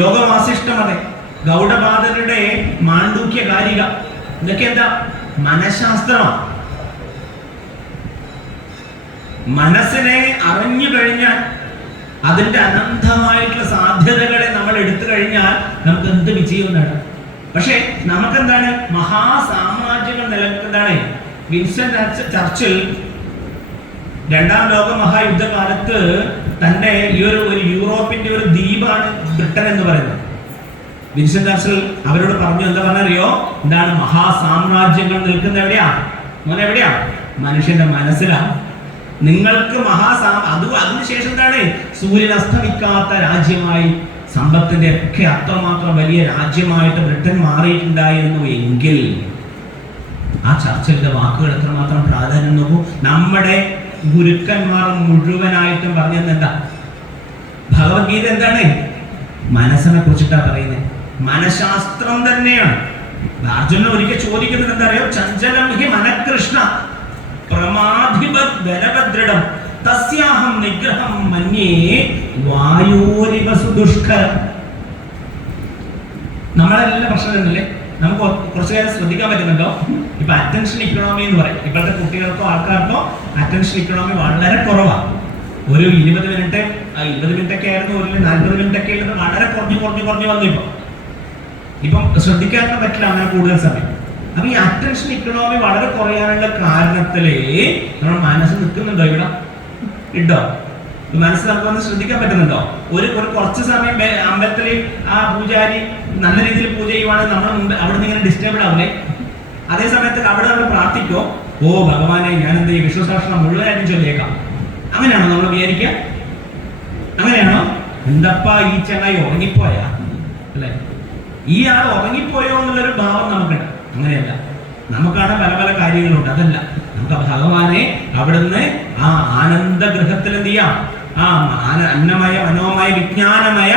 യോഗ വാസിഷ്ഠം, അതെ, ഗൗഡപാദരുടെ മാണ്ഡൂക്യ കാരിക, ഇതൊക്കെ എന്താ? മനഃശാസ്ത്രമാണ്. മനസ്സിനെ അറിഞ്ഞു കഴിഞ്ഞാൽ, അതിന്റെ അനന്തമായിട്ടുള്ള സാധ്യതകളെ നമ്മൾ എടുത്തു കഴിഞ്ഞാൽ നമുക്ക് എന്ത് വിജയവും നേടാം. പക്ഷെ നമുക്കെന്താണ്? മഹാസാമ്രാജ്യങ്ങൾ നിലനിൽക്കുന്നതാണ്. വിൻസ്റ്റൺ ചർച്ചിൽ 2ാം ലോക മഹായുദ്ധകാലത്ത് തന്റെ ഈ ഒരു യൂറോപ്പിന്റെ ഒരു ദ്വീപാണ് ബ്രിട്ടൻ എന്ന് പറയുന്നത്. വിൻസ്റ്റൺ ചർച്ചിൽ അവരോട് പറഞ്ഞു, എന്താ പറഞ്ഞറിയോ? എന്താണ്? മഹാസാമ്രാജ്യങ്ങൾ നിൽക്കുന്ന എവിടെയാ? മോനെ എവിടെയാ? മനുഷ്യന്റെ മനസ്സിലാണ്. നിങ്ങൾക്ക് അതിനുശേഷം എന്താണ്? സൂര്യൻ അസ്തമിക്കാത്ത രാജ്യമായി, സമ്പത്തിന്റെ ഒക്കെ അത്രമാത്രം വലിയ രാജ്യമായിട്ട് ബ്രിട്ടൻ മാറിയിട്ടുണ്ടായിരുന്നു എങ്കിൽ ആ ചർച്ചിലെ വാക്കുകൾ എത്രമാത്രം പ്രാധാന്യം നോക്കൂ. നമ്മുടെ ഗുരുക്കന്മാർ മുഴുവനായിട്ടും പറഞ്ഞത് എന്താ? ഭഗവത്ഗീത എന്താണ്? മനസ്സിനെ കുറിച്ചിട്ടാണ് പറയുന്നത്. മനഃശാസ്ത്രം തന്നെയാണ്. അർജുനൻ ഒരിക്കൽ ചോദിക്കുന്നത് എന്താ അറിയോ? ചഞ്ചലം ഹി മനഃകൃഷ്ണ പ്രമാധിപത് ബലഭദ്രടം തസ്യാഹം നിഗ്രഹം മന്യേ വായോരിവ സുദുഷ്കരം. നമ്മളെല്ലാം പ്രശ്നം തന്നെയല്ലേ? നമുക്ക് കുറച്ചു നേരം ശ്രദ്ധിക്കാൻ പറ്റുന്നുണ്ടോ? ഇപ്പൊ അറ്റൻഷൻ ഇക്കണോമി എന്ന് പറയും. ഇപ്പോഴത്തെ കുട്ടികൾക്കോ ആൾക്കാർക്കോ അറ്റൻഷൻ ഇക്കണോമി വളരെ കുറവാണ്. ഒരു 20 മിനിറ്റ് ഒക്കെ ആയിരുന്നു, ഒരു 40 മിനിറ്റ് ഒക്കെ ഉള്ളത് വളരെ കുറഞ്ഞു വന്നു. ഇപ്പം ശ്രദ്ധിക്കാൻ പറ്റില്ല അങ്ങനെ കൂടുതൽ സമയം. അപ്പൊ ഈ അറ്റൻഷൻ ഇക്കണോമി വളരെ കുറയാനുള്ള കാരണത്തില് നമ്മൾ മനസ്സ് നിൽക്കുന്നുണ്ടോ? ഇവിടെ ഇട്ടോ മനസ്സ് നമുക്കൊന്ന് ശ്രദ്ധിക്കാൻ പറ്റുന്നുണ്ടോ? ഒരു കുറച്ച് സമയം അമ്പലത്തിൽ ആ പൂജാരി നല്ല രീതിയിൽ പൂജ ചെയ്യുവാണെങ്കിൽ നമ്മൾ അവിടെ നിന്ന് ഇങ്ങനെ ഡിസ്റ്റർബ്ഡ് ആവില്ലേ? അതേ സമയത്ത് അവിടെ നമ്മൾ പ്രാർത്ഥിക്കോ, ഓ ഭഗവാനെ ഞാൻ എന്ത് ചെയ്യും, വിശ്വസഹസ്രം മുഴുവനായിട്ടും ചൊല്ലിയേക്കാം. അങ്ങനെയാണോ നമ്മൾ വിചാരിക്കുക? അങ്ങനെയാണോ? എന്തപ്പാ ഈ ചങ്ങായി ഉറങ്ങിപ്പോയാ അല്ലെ, ഈ ആൾ ഉറങ്ങിപ്പോയോ എന്നുള്ളൊരു ഭാവം നമുക്കുണ്ട്. അങ്ങനെയല്ല, നമുക്കാണ് പല പല കാര്യങ്ങളുണ്ട്. അതല്ല, നമുക്ക് ഭഗവാനെ അവിടുന്ന് ആ ആനന്ദഗൃഹത്തിൽ എന്ത് ചെയ്യാം? ആ അന്നമയ മനോമയ വിജ്ഞാനമയ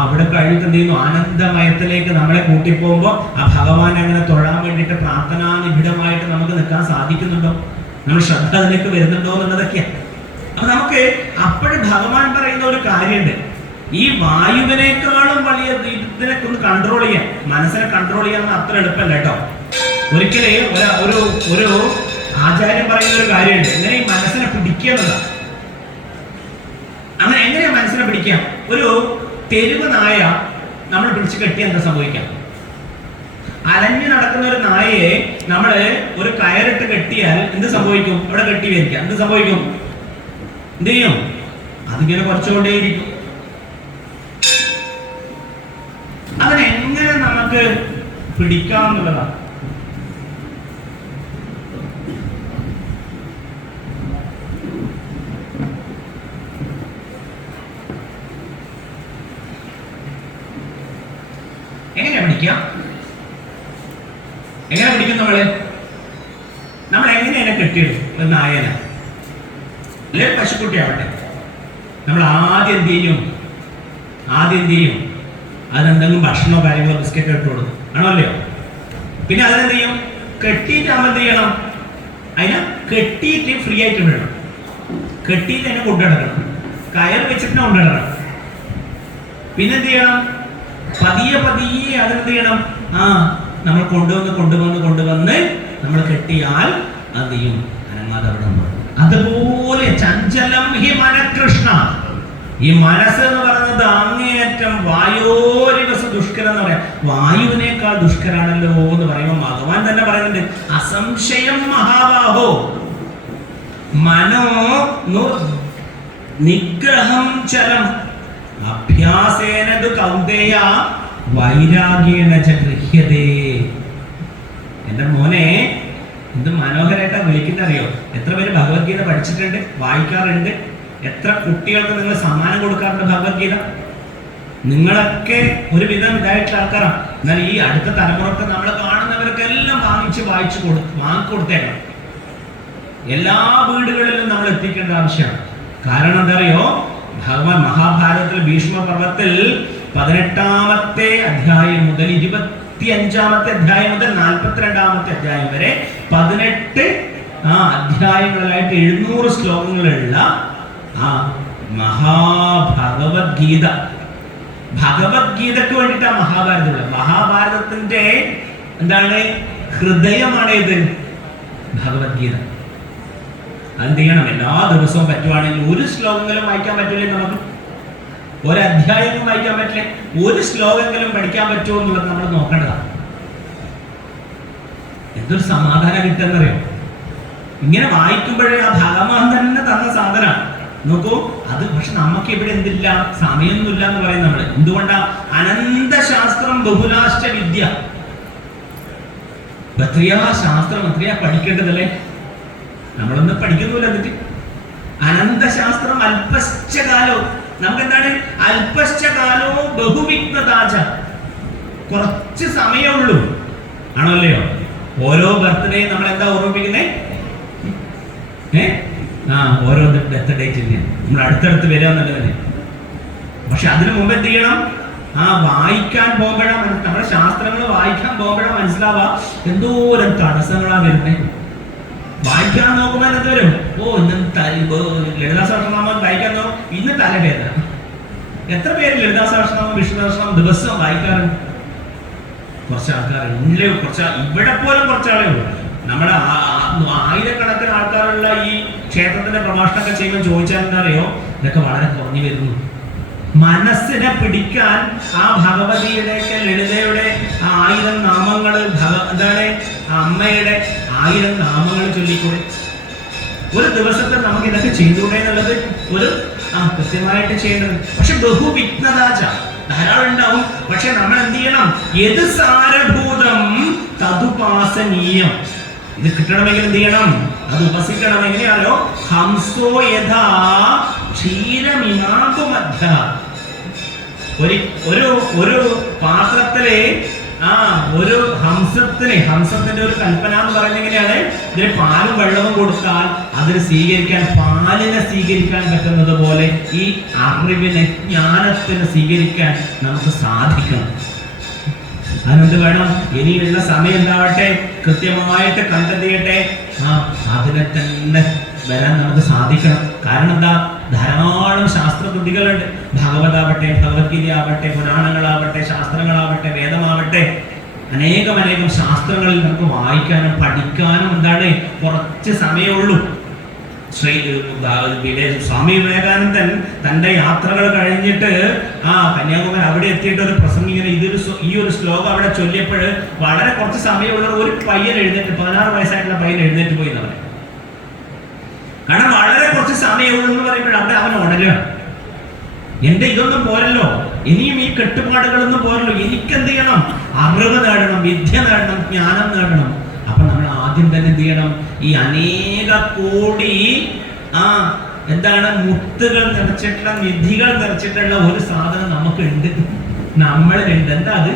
അവിടെ കഴിഞ്ഞിട്ട് എന്ത് ചെയ്യുന്നു? ആനന്ദമയത്തിലേക്ക് നമ്മളെ കൂട്ടിപ്പോകുമ്പോൾ ആ ഭഗവാനെ അങ്ങനെ തൊഴാൻ വേണ്ടിയിട്ട് പ്രാർത്ഥനാനിബിഡമായിട്ട് നമുക്ക് നിൽക്കാൻ സാധിക്കുന്നുണ്ടോ? നമ്മൾ ശ്രദ്ധ അതിലേക്ക് വരുന്നുണ്ടോ എന്നുള്ളതൊക്കെയാണ്. അപ്പൊ നമുക്ക് അപ്പോഴും ഭഗവാൻ പറയുന്ന ഒരു കാര്യമുണ്ട്. ഈ വായുവിനേക്കാളും വലിയ ഇതിനൊക്കെ ഒന്ന് കൺട്രോൾ ചെയ്യാൻ, മനസ്സിനെ കൺട്രോൾ ചെയ്യാൻ അത്ര എളുപ്പമല്ല കേട്ടോ. ഒരിക്കലേ ഒരു ആചാര്യം പറയുന്ന ഒരു കാര്യമുണ്ട്, എങ്ങനെ ഈ മനസ്സിനെ പിടിക്കുക എന്നതാണ്. അങ്ങനെ എങ്ങനെയാ മനസ്സിനെ പിടിക്കാം? ഒരു തെരുവ് നായ നമ്മൾ പിടിച്ചു കെട്ടിയാൽ എന്താ സംഭവിക്കാം? അലഞ്ഞു നടക്കുന്ന ഒരു നായയെ നമ്മൾ ഒരു കയറിട്ട് കെട്ടിയാൽ എന്ത് സംഭവിക്കും? അവിടെ കെട്ടി വരിക്കാം, എന്ത് സംഭവിക്കും? എന്ത് ചെയ്യും? അതിങ്ങനെ കുറച്ചുകൊണ്ടേയിരിക്കും. അതിനെ നമുക്ക് പിടിക്കാമെന്നുള്ളതാണ്. എങ്ങനെയാ പിടിക്കുക? എങ്ങനെ പിടിക്കും നമ്മൾ എങ്ങനെയാണ് കെട്ടിയിടും? ഒരു നായന അല്ലെ പശുക്കുട്ടി ആവട്ടെ, നമ്മൾ ആദ്യം എന്ത് ചെയ്യും? അതിനെന്തെങ്കിലും ഭക്ഷണമോ കാര്യങ്ങളോ ബിസ്ക്കറ്റോ ഇട്ട് കൊടുക്കും, ആണോ അല്ലയോ? പിന്നെ അതിനെന്ത് ചെയ്യും? കെട്ടിയിട്ടാകുമ്പോൾ എന്ത് ചെയ്യണം? അതിനെ കെട്ടിയിട്ട് ഫ്രീ ആയിട്ട് വിടണം. കെട്ടിയിട്ട് അതിനെ കൊണ്ടുനടക്കണം, കയർ വെച്ചിട്ട് കൊണ്ടുനടക്കണം. പിന്നെന്ത് ചെയ്യണം? പതിയെ അതെന്ത് ചെയ്യണം? നമ്മൾ കൊണ്ടുവന്ന് നമ്മൾ കെട്ടിയാൽ അത് ചെയ്യും, അനങ്ങാതെ അവിടെ ഉണ്ട്. അതുപോലെ ചഞ്ചലം ഹി മനകൃഷ്ണ, ഈ മനസ്സ് എന്ന് പറയുന്നത് അങ്ങേയറ്റം വായോരിവസ ദുഷ്കരം എന്ന് പറയാം. വായുവിനേക്കാൾ ദുഷ്കരാണല്ലോ എന്ന് പറയുമ്പോൾ ഭഗവാൻ തന്നെ പറയുന്നുണ്ട്, അസംശയം മഹാബാഹോ മനോ നിഗ്രഹം ചലം അഭ്യാസേന കൗന്ദേയ വൈരാഗ്യേണ ച ഗൃഹ്യതേ. എന്റെ മോനെ എന്ത് മനോഹരമായിട്ടാ വിളിക്കുന്ന അറിയോ? എത്ര പേര് ഭഗവത്ഗീത പഠിച്ചിട്ടുണ്ട്, വായിക്കാറുണ്ട്? എത്ര കുട്ടികൾക്ക് നിങ്ങൾ സമ്മാനം കൊടുക്കാറുണ്ട് ഭഗവത്ഗീത? നിങ്ങളൊക്കെ ഒരുവിധം ഇതായിട്ടുള്ള ആൾക്കാരാണ്. എന്നാൽ ഈ അടുത്ത തലമുറക്ക് നമ്മൾ കാണുന്നവർക്കെല്ലാം വാങ്ങിക്കൊടുത്തേക്കണം. എല്ലാ വീടുകളിലും നമ്മൾ എത്തിക്കേണ്ട ആവശ്യമാണ്. കാരണം എന്താ അറിയോ? ഭഗവാൻ മഹാഭാരതത്തിൽ ഭീഷ്മ പർവത്തിൽ 18-ാമത്തെ അധ്യായം മുതൽ 25-ാമത്തെ അധ്യായം മുതൽ 42-ാമത്തെ അധ്യായം വരെ 18 അധ്യായങ്ങളായിട്ട് 700 ശ്ലോകങ്ങളുള്ള മഹാഭഗവത്ഗീത. ഭഗവത്ഗീതക്ക് വേണ്ടിയിട്ടാണ് മഹാഭാരതമുള്ളത്. മഹാഭാരതത്തിന്റെ എന്താണ് ഹൃദയമാണ് ഇത് ഭഗവത്ഗീത. അതെന്ത് ചെയ്യണം? എല്ലാ ദിവസവും പറ്റുവാണെങ്കിൽ ഒരു ശ്ലോകങ്ങളും വായിക്കാൻ പറ്റില്ലേ? നമുക്ക് ഒരധ്യായവും വായിക്കാൻ പറ്റില്ലേ? ഒരു ശ്ലോകങ്ങളും പഠിക്കാൻ പറ്റുമോ എന്നുള്ളത് നമ്മൾ നോക്കേണ്ടതാണ്. എന്തൊരു സമാധാനം കിട്ടുന്നറിയോ? ഇങ്ങനെ വായിക്കുമ്പോഴേ ആ ഭഗവാൻ തന്നെ തന്ന സാധനമാണ്. നോക്കൂ, അത് പക്ഷെ നമുക്ക് ഇവിടെ എന്തില്ല, സമയമൊന്നുമില്ല എന്ന് പറയും നമ്മൾ. എന്തുകൊണ്ടാ? അനന്തശാസ്ത്രം ബഹുലാഷ്ട വിദ്യ. എത്രയാ ശാസ്ത്രം, എത്രയാ പഠിക്കേണ്ടതല്ലേ? നമ്മളൊന്നും പഠിക്കുന്നില്ല. എന്നിട്ട് അനന്തശാസ്ത്രം അല്പശ്ചകാലോ, നമുക്ക് എന്താണ്? അല്പശ്ചകാലോ ബഹുവിഘ്നതാച, കുറച്ച് സമയമുള്ളൂ, ആണോ അല്ലയോ? ഓരോ ബർത്ത്ഡേ നമ്മൾ എന്താ ഓർമ്മിപ്പിക്കുന്നേ? ഓരോ ഡെത്ത് ഡേറ്റ് നമ്മൾ അടുത്തടുത്ത് വരിക എന്നുള്ളത്. പക്ഷെ അതിനു മുമ്പ് എന്ത് ചെയ്യണം? വായിക്കാൻ പോകുമ്പോഴാണ്, നമ്മുടെ ശാസ്ത്രങ്ങൾ വായിക്കാൻ പോകുമ്പോഴാണ് മനസ്സിലാവുക എന്തോരം തടസ്സങ്ങളാ വരുന്നേ. വായിക്കാൻ നോക്കുമ്പോൾ എന്ത് വരും? ഇന്ന് ലളിതാ സഹസ്രനാമം വായിക്കാൻ നോക്കും, ഇന്ന് തലവേദന. എത്ര പേര് ലളിതാ സഹസ്രനാമം വിഷ്ണു സഹസ്രനാമം ദിവസം വായിക്കാറുണ്ട്? കുറച്ച് ആൾക്കാരുണ്ട്. ഇവിടെ പോലും കുറച്ചാളേ ഉള്ളൂ. നമ്മുടെ ആയിരക്കണക്കിന് ആൾക്കാരുള്ള ഈ ക്ഷേത്രത്തിന്റെ പ്രഭാഷണമൊക്കെ ചെയ്യുമ്പോൾ ചോദിച്ചാൽ എന്താ അറിയോ? ഇതൊക്കെ വളരെ കുറഞ്ഞു വരുന്നു. മനസ്സിനെ പിടിക്കാൻ ആ ഭഗവതിയുടെ ലളിതയുടെ 1000 നാമങ്ങൾ, എന്താണ് അമ്മയുടെ 1000 നാമങ്ങൾ ചൊല്ലിക്കൂടെ? ഒരു ദിവസത്തെ നമുക്ക് ഇതൊക്കെ ചെയ്തുകൂടെ എന്നുള്ളത് ഒരു കൃത്യമായിട്ട് ചെയ്യേണ്ടത്. പക്ഷെ ബഹുവിഘ്നതാച ധാരാളം ഉണ്ടാവും. പക്ഷെ നമ്മൾ എന്ത് ചെയ്യണം? യത് സാരഭൂതം തതുപാസനീയം. ഇത് കിട്ടണമെങ്കിൽ എന്ത് ചെയ്യണം? അത് ഉപസിക്കണം. എങ്ങനെയാണോ? ഹംസോ യഥാ ക്ഷീരമിനാകുമധ്യ. ഒരു പാത്രത്തിലെ ഒരു ഹംസത്തിന്റെ ഒരു കൽപ്പന എന്ന് പറയുന്നത് എങ്ങനെയാണ്? ഇതിന് പാലും വെള്ളവും കൊടുത്താൽ അതിന് പാലിനെ സ്വീകരിക്കാൻ പറ്റുന്നത് പോലെ ഈ അറിവിനെ, ജ്ഞാനത്തിന് സ്വീകരിക്കാൻ നമുക്ക് സാധിക്കണം. അതിനെന്ത് വേണം? ഇനിയുള്ള സമയം എന്താവട്ടെ? കൃത്യമായിട്ട് കണ്ടെത്തിയട്ടെ. അതിനെ തന്നെ വരാൻ നമുക്ക് സാധിക്കണം. കാരണം എന്താ? ധാരാളം ശാസ്ത്രകൃതികളുണ്ട്. ഭാഗവതാവട്ടെ, ഭഗവത്ഗീത ആവട്ടെ, പുരാണങ്ങളാവട്ടെ, ശാസ്ത്രങ്ങളാവട്ടെ, വേദമാവട്ടെ, അനേകം ശാസ്ത്രങ്ങളിൽ നമുക്ക് വായിക്കാനും പഠിക്കാനും എന്താണ് കുറച്ച് സമയമുള്ളൂ. സ്വാമി വിവേകാനന്ദൻ തന്റെ യാത്രകൾ കഴിഞ്ഞിട്ട് കന്യാകുമാരി അവിടെ എത്തിയിട്ട് ഒരു പ്രസംഗിങ്ങനെ ഈ ഒരു ശ്ലോകം അവിടെ ചൊല്ലിയപ്പോൾ വളരെ കുറച്ച് സമയമുള്ള ഒരു പയ്യൻ എഴുന്നേറ്റ്, 16 വയസ്സായിട്ടുള്ള പയ്യൻ എഴുന്നേറ്റ് പോയി എന്ന് പറയും. കാരണം വളരെ കുറച്ച് സമയമുള്ളൂ എന്ന് പറയുമ്പോൾ അവിടെ അവൻ ഉണരുകയാണ്. എന്റെ ഇതൊന്നും പോരല്ലോ, ഇനിയും ഈ കെട്ടുപാടുകളൊന്നും പോരല്ലോ, എനിക്ക് എന്ത് ചെയ്യണം? അറിവ് നേടണം, വിദ്യ നേടണം, ജ്ഞാനം നേടണം. അപ്പൊ നമ്മൾ ആദ്യം തന്നെ എന്ത് ചെയ്യണം? ഈ അനേക കോടി എന്താണ് മുത്തുകൾ നിറച്ചിട്ടുള്ള, നിധികൾ നിറച്ചിട്ടുള്ള ഒരു സാധനം നമുക്കുണ്ട്, നമ്മളിലുണ്ട്. എന്താ അത്?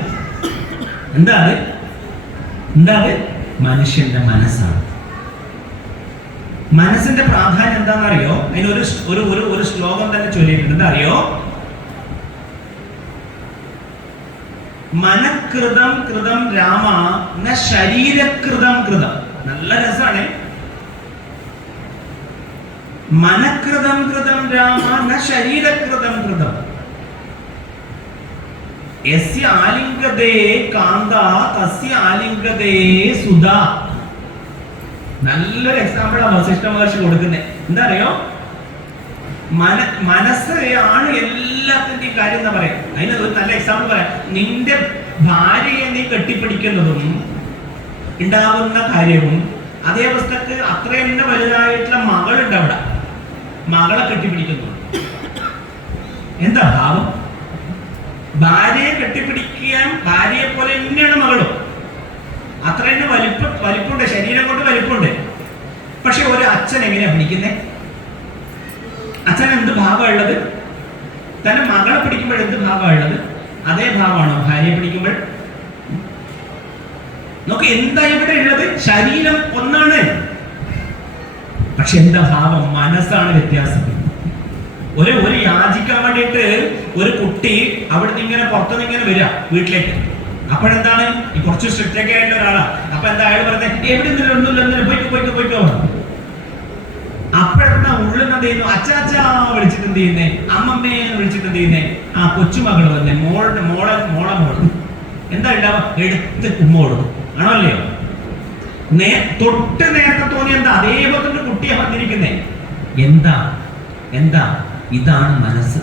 എന്താ അത്? എന്താ അത്? മനുഷ്യന്റെ മനസ്സാണ്. മനസ്സിന്റെ പ്രാധാന്യം എന്താണെന്നറിയോ? അതിനൊരു ശ്ലോകം തന്നെ ചൊല്ലിയിട്ടുണ്ട്. എന്താ അറിയോ? മനഃകൃതം കൃതം രാമ ന ശരീരകൃതം കൃതം. നല്ല രസാണ്. മനഃകൃതം കൃതം രാമ ന ശരീരകൃതം കൃതം. യസ്യ ആലിംഗതേ കാന്ത തസ്യ ആലിംഗതേ സുധ. നല്ലൊരു എക്സാമ്പിളാണ് വസിഷ്ഠ മഹർഷി കൊടുക്കുന്നത്. എന്താ അറിയോ? മനസ്സ് ആണ് എല്ലാത്തിന്റെയും കാര്യം എന്ന് പറയാം. അതിന് ഒരു നല്ല എക്സാമ്പിൾ പറയാം. നിന്റെ ഭാര്യയെ നീ കെട്ടിപ്പിടിക്കുന്നതും ഉണ്ടാവുന്ന കാര്യവും അതേ അവസ്ഥക്ക് അത്രയും തന്നെ വലുതായിട്ടുള്ള മകളുണ്ട് അവിടെ, മകളെ കെട്ടിപ്പിടിക്കുന്നു. എന്താ ഭാവം? ഭാര്യയെ കെട്ടിപ്പിടിക്കാൻ ഭാര്യയെ പോലെ തന്നെയാണ് മകളും. അത്ര തന്നെ വലിപ്പുണ്ട്, ശരീരം കൊണ്ട് വലിപ്പുണ്ട്. പക്ഷെ ഒരു അച്ഛൻ എങ്ങനെയാ പിടിക്കുന്നേ? അച്ഛൻ എന്ത് ഭാവമുള്ളത്? തന്നെ മകളെ പിടിക്കുമ്പോൾ എന്ത് ഭാവമുള്ളത്? അതേ ഭാവമാണോ ഭാര്യയെ പിടിക്കുമ്പോൾ? നോക്ക്, എന്താ ഇവിടെ ഉള്ളത്? ശരീരം ഒന്നാണ്, പക്ഷെ എന്താ ഭാവം? മനസ്സാണ് വ്യത്യാസം. ഒരു യാചിക്കാൻ വേണ്ടിയിട്ട് ഒരു കുട്ടി അവിടുന്ന് ഇങ്ങനെ പുറത്തുനിന്ന് ഇങ്ങനെ വരിക വീട്ടിലേക്ക്. അപ്പോഴെന്താണ്? ഈ കുറച്ച് സ്ട്രിക്റ്റ് ഒക്കെ ആയിട്ടുള്ള ഒരാളാ. അപ്പൊ എന്താ അയാൾ പറഞ്ഞത്? എവിടെ ഒന്നുമില്ല, പോയിക്കോ. അപ്പോഴെന്താ ഉള്ളിൽ എന്ത് ചെയ്യുന്നു? അച്ചാച്ചാ വിളിച്ചിട്ട് എന്ത് ചെയ്യുന്നേ? അമ്മമ്മയെ വിളിച്ചിട്ട് എന്ത് ചെയ്യുന്നേ? കൊച്ചുമകൾ തന്നെ, മോളെ മോള്. എന്താ ഉണ്ടാവുക? എടുത്ത് ഉമ്മോടും. ആണോ അല്ലയോ? തൊട്ട് നേരത്തെ തോന്നി എന്താ? അതേപോലെ കുട്ടിയെ വന്നിരിക്കുന്നേ. എന്താ? ഇതാണ് മനസ്സ്.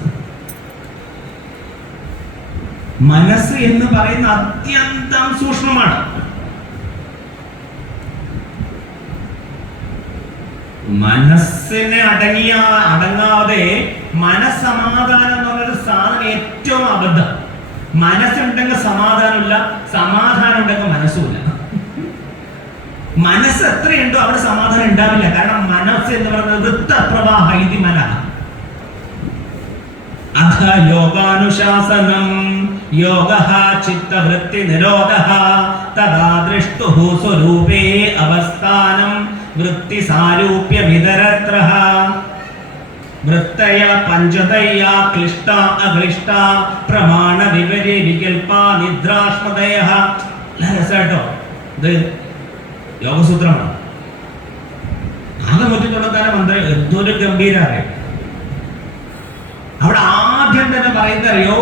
മനസ്സ് എന്ന് പറയുന്ന അത്യന്തം സൂക്ഷ്മമാണ്. മനസ്സിനെ അടങ്ങാതെ മനസ്സമാധാനം എന്ന് പറഞ്ഞൊരു സാധനം ഏറ്റവും അബദ്ധം. മനസ്സുണ്ടെങ്കിൽ സമാധാനമില്ല, സമാധാനം ഉണ്ടെങ്കിൽ മനസ്സുമില്ല. മനസ്സ് എത്രയുണ്ടോ അവിടെ സമാധാനം ഉണ്ടാവില്ല. കാരണം മനസ്സ് എന്ന് പറയുന്നത് വൃത്തപ്രവാഹ ഇതി മനഃ. അഥ യോഗാനുശാസനം യോഗഃ ചിത്തവൃത്തി നിരോധഃ തദാ ദൃഷ്ടുഃ സ്വരൂപേ അവസ്ഥാനം വൃത്തി സാരൂപ്യമിതരത്രഃ വൃത്തയ പഞ്ചതയ ക്ലിഷ്ട അക്ലിഷ്ട പ്രമാണ വിപരി വികൽപ നിദ്രാശ്മതയഃ. രസാട്ടോ, ഇത് യോഗസൂത്രമാണ്. ആകെ 196 മന്ത്രം. എന്തൊരു ഗംഭീരമാണ്. അവിടെ ആദ്യം തന്നെ പറയുന്നത് അറിയോ?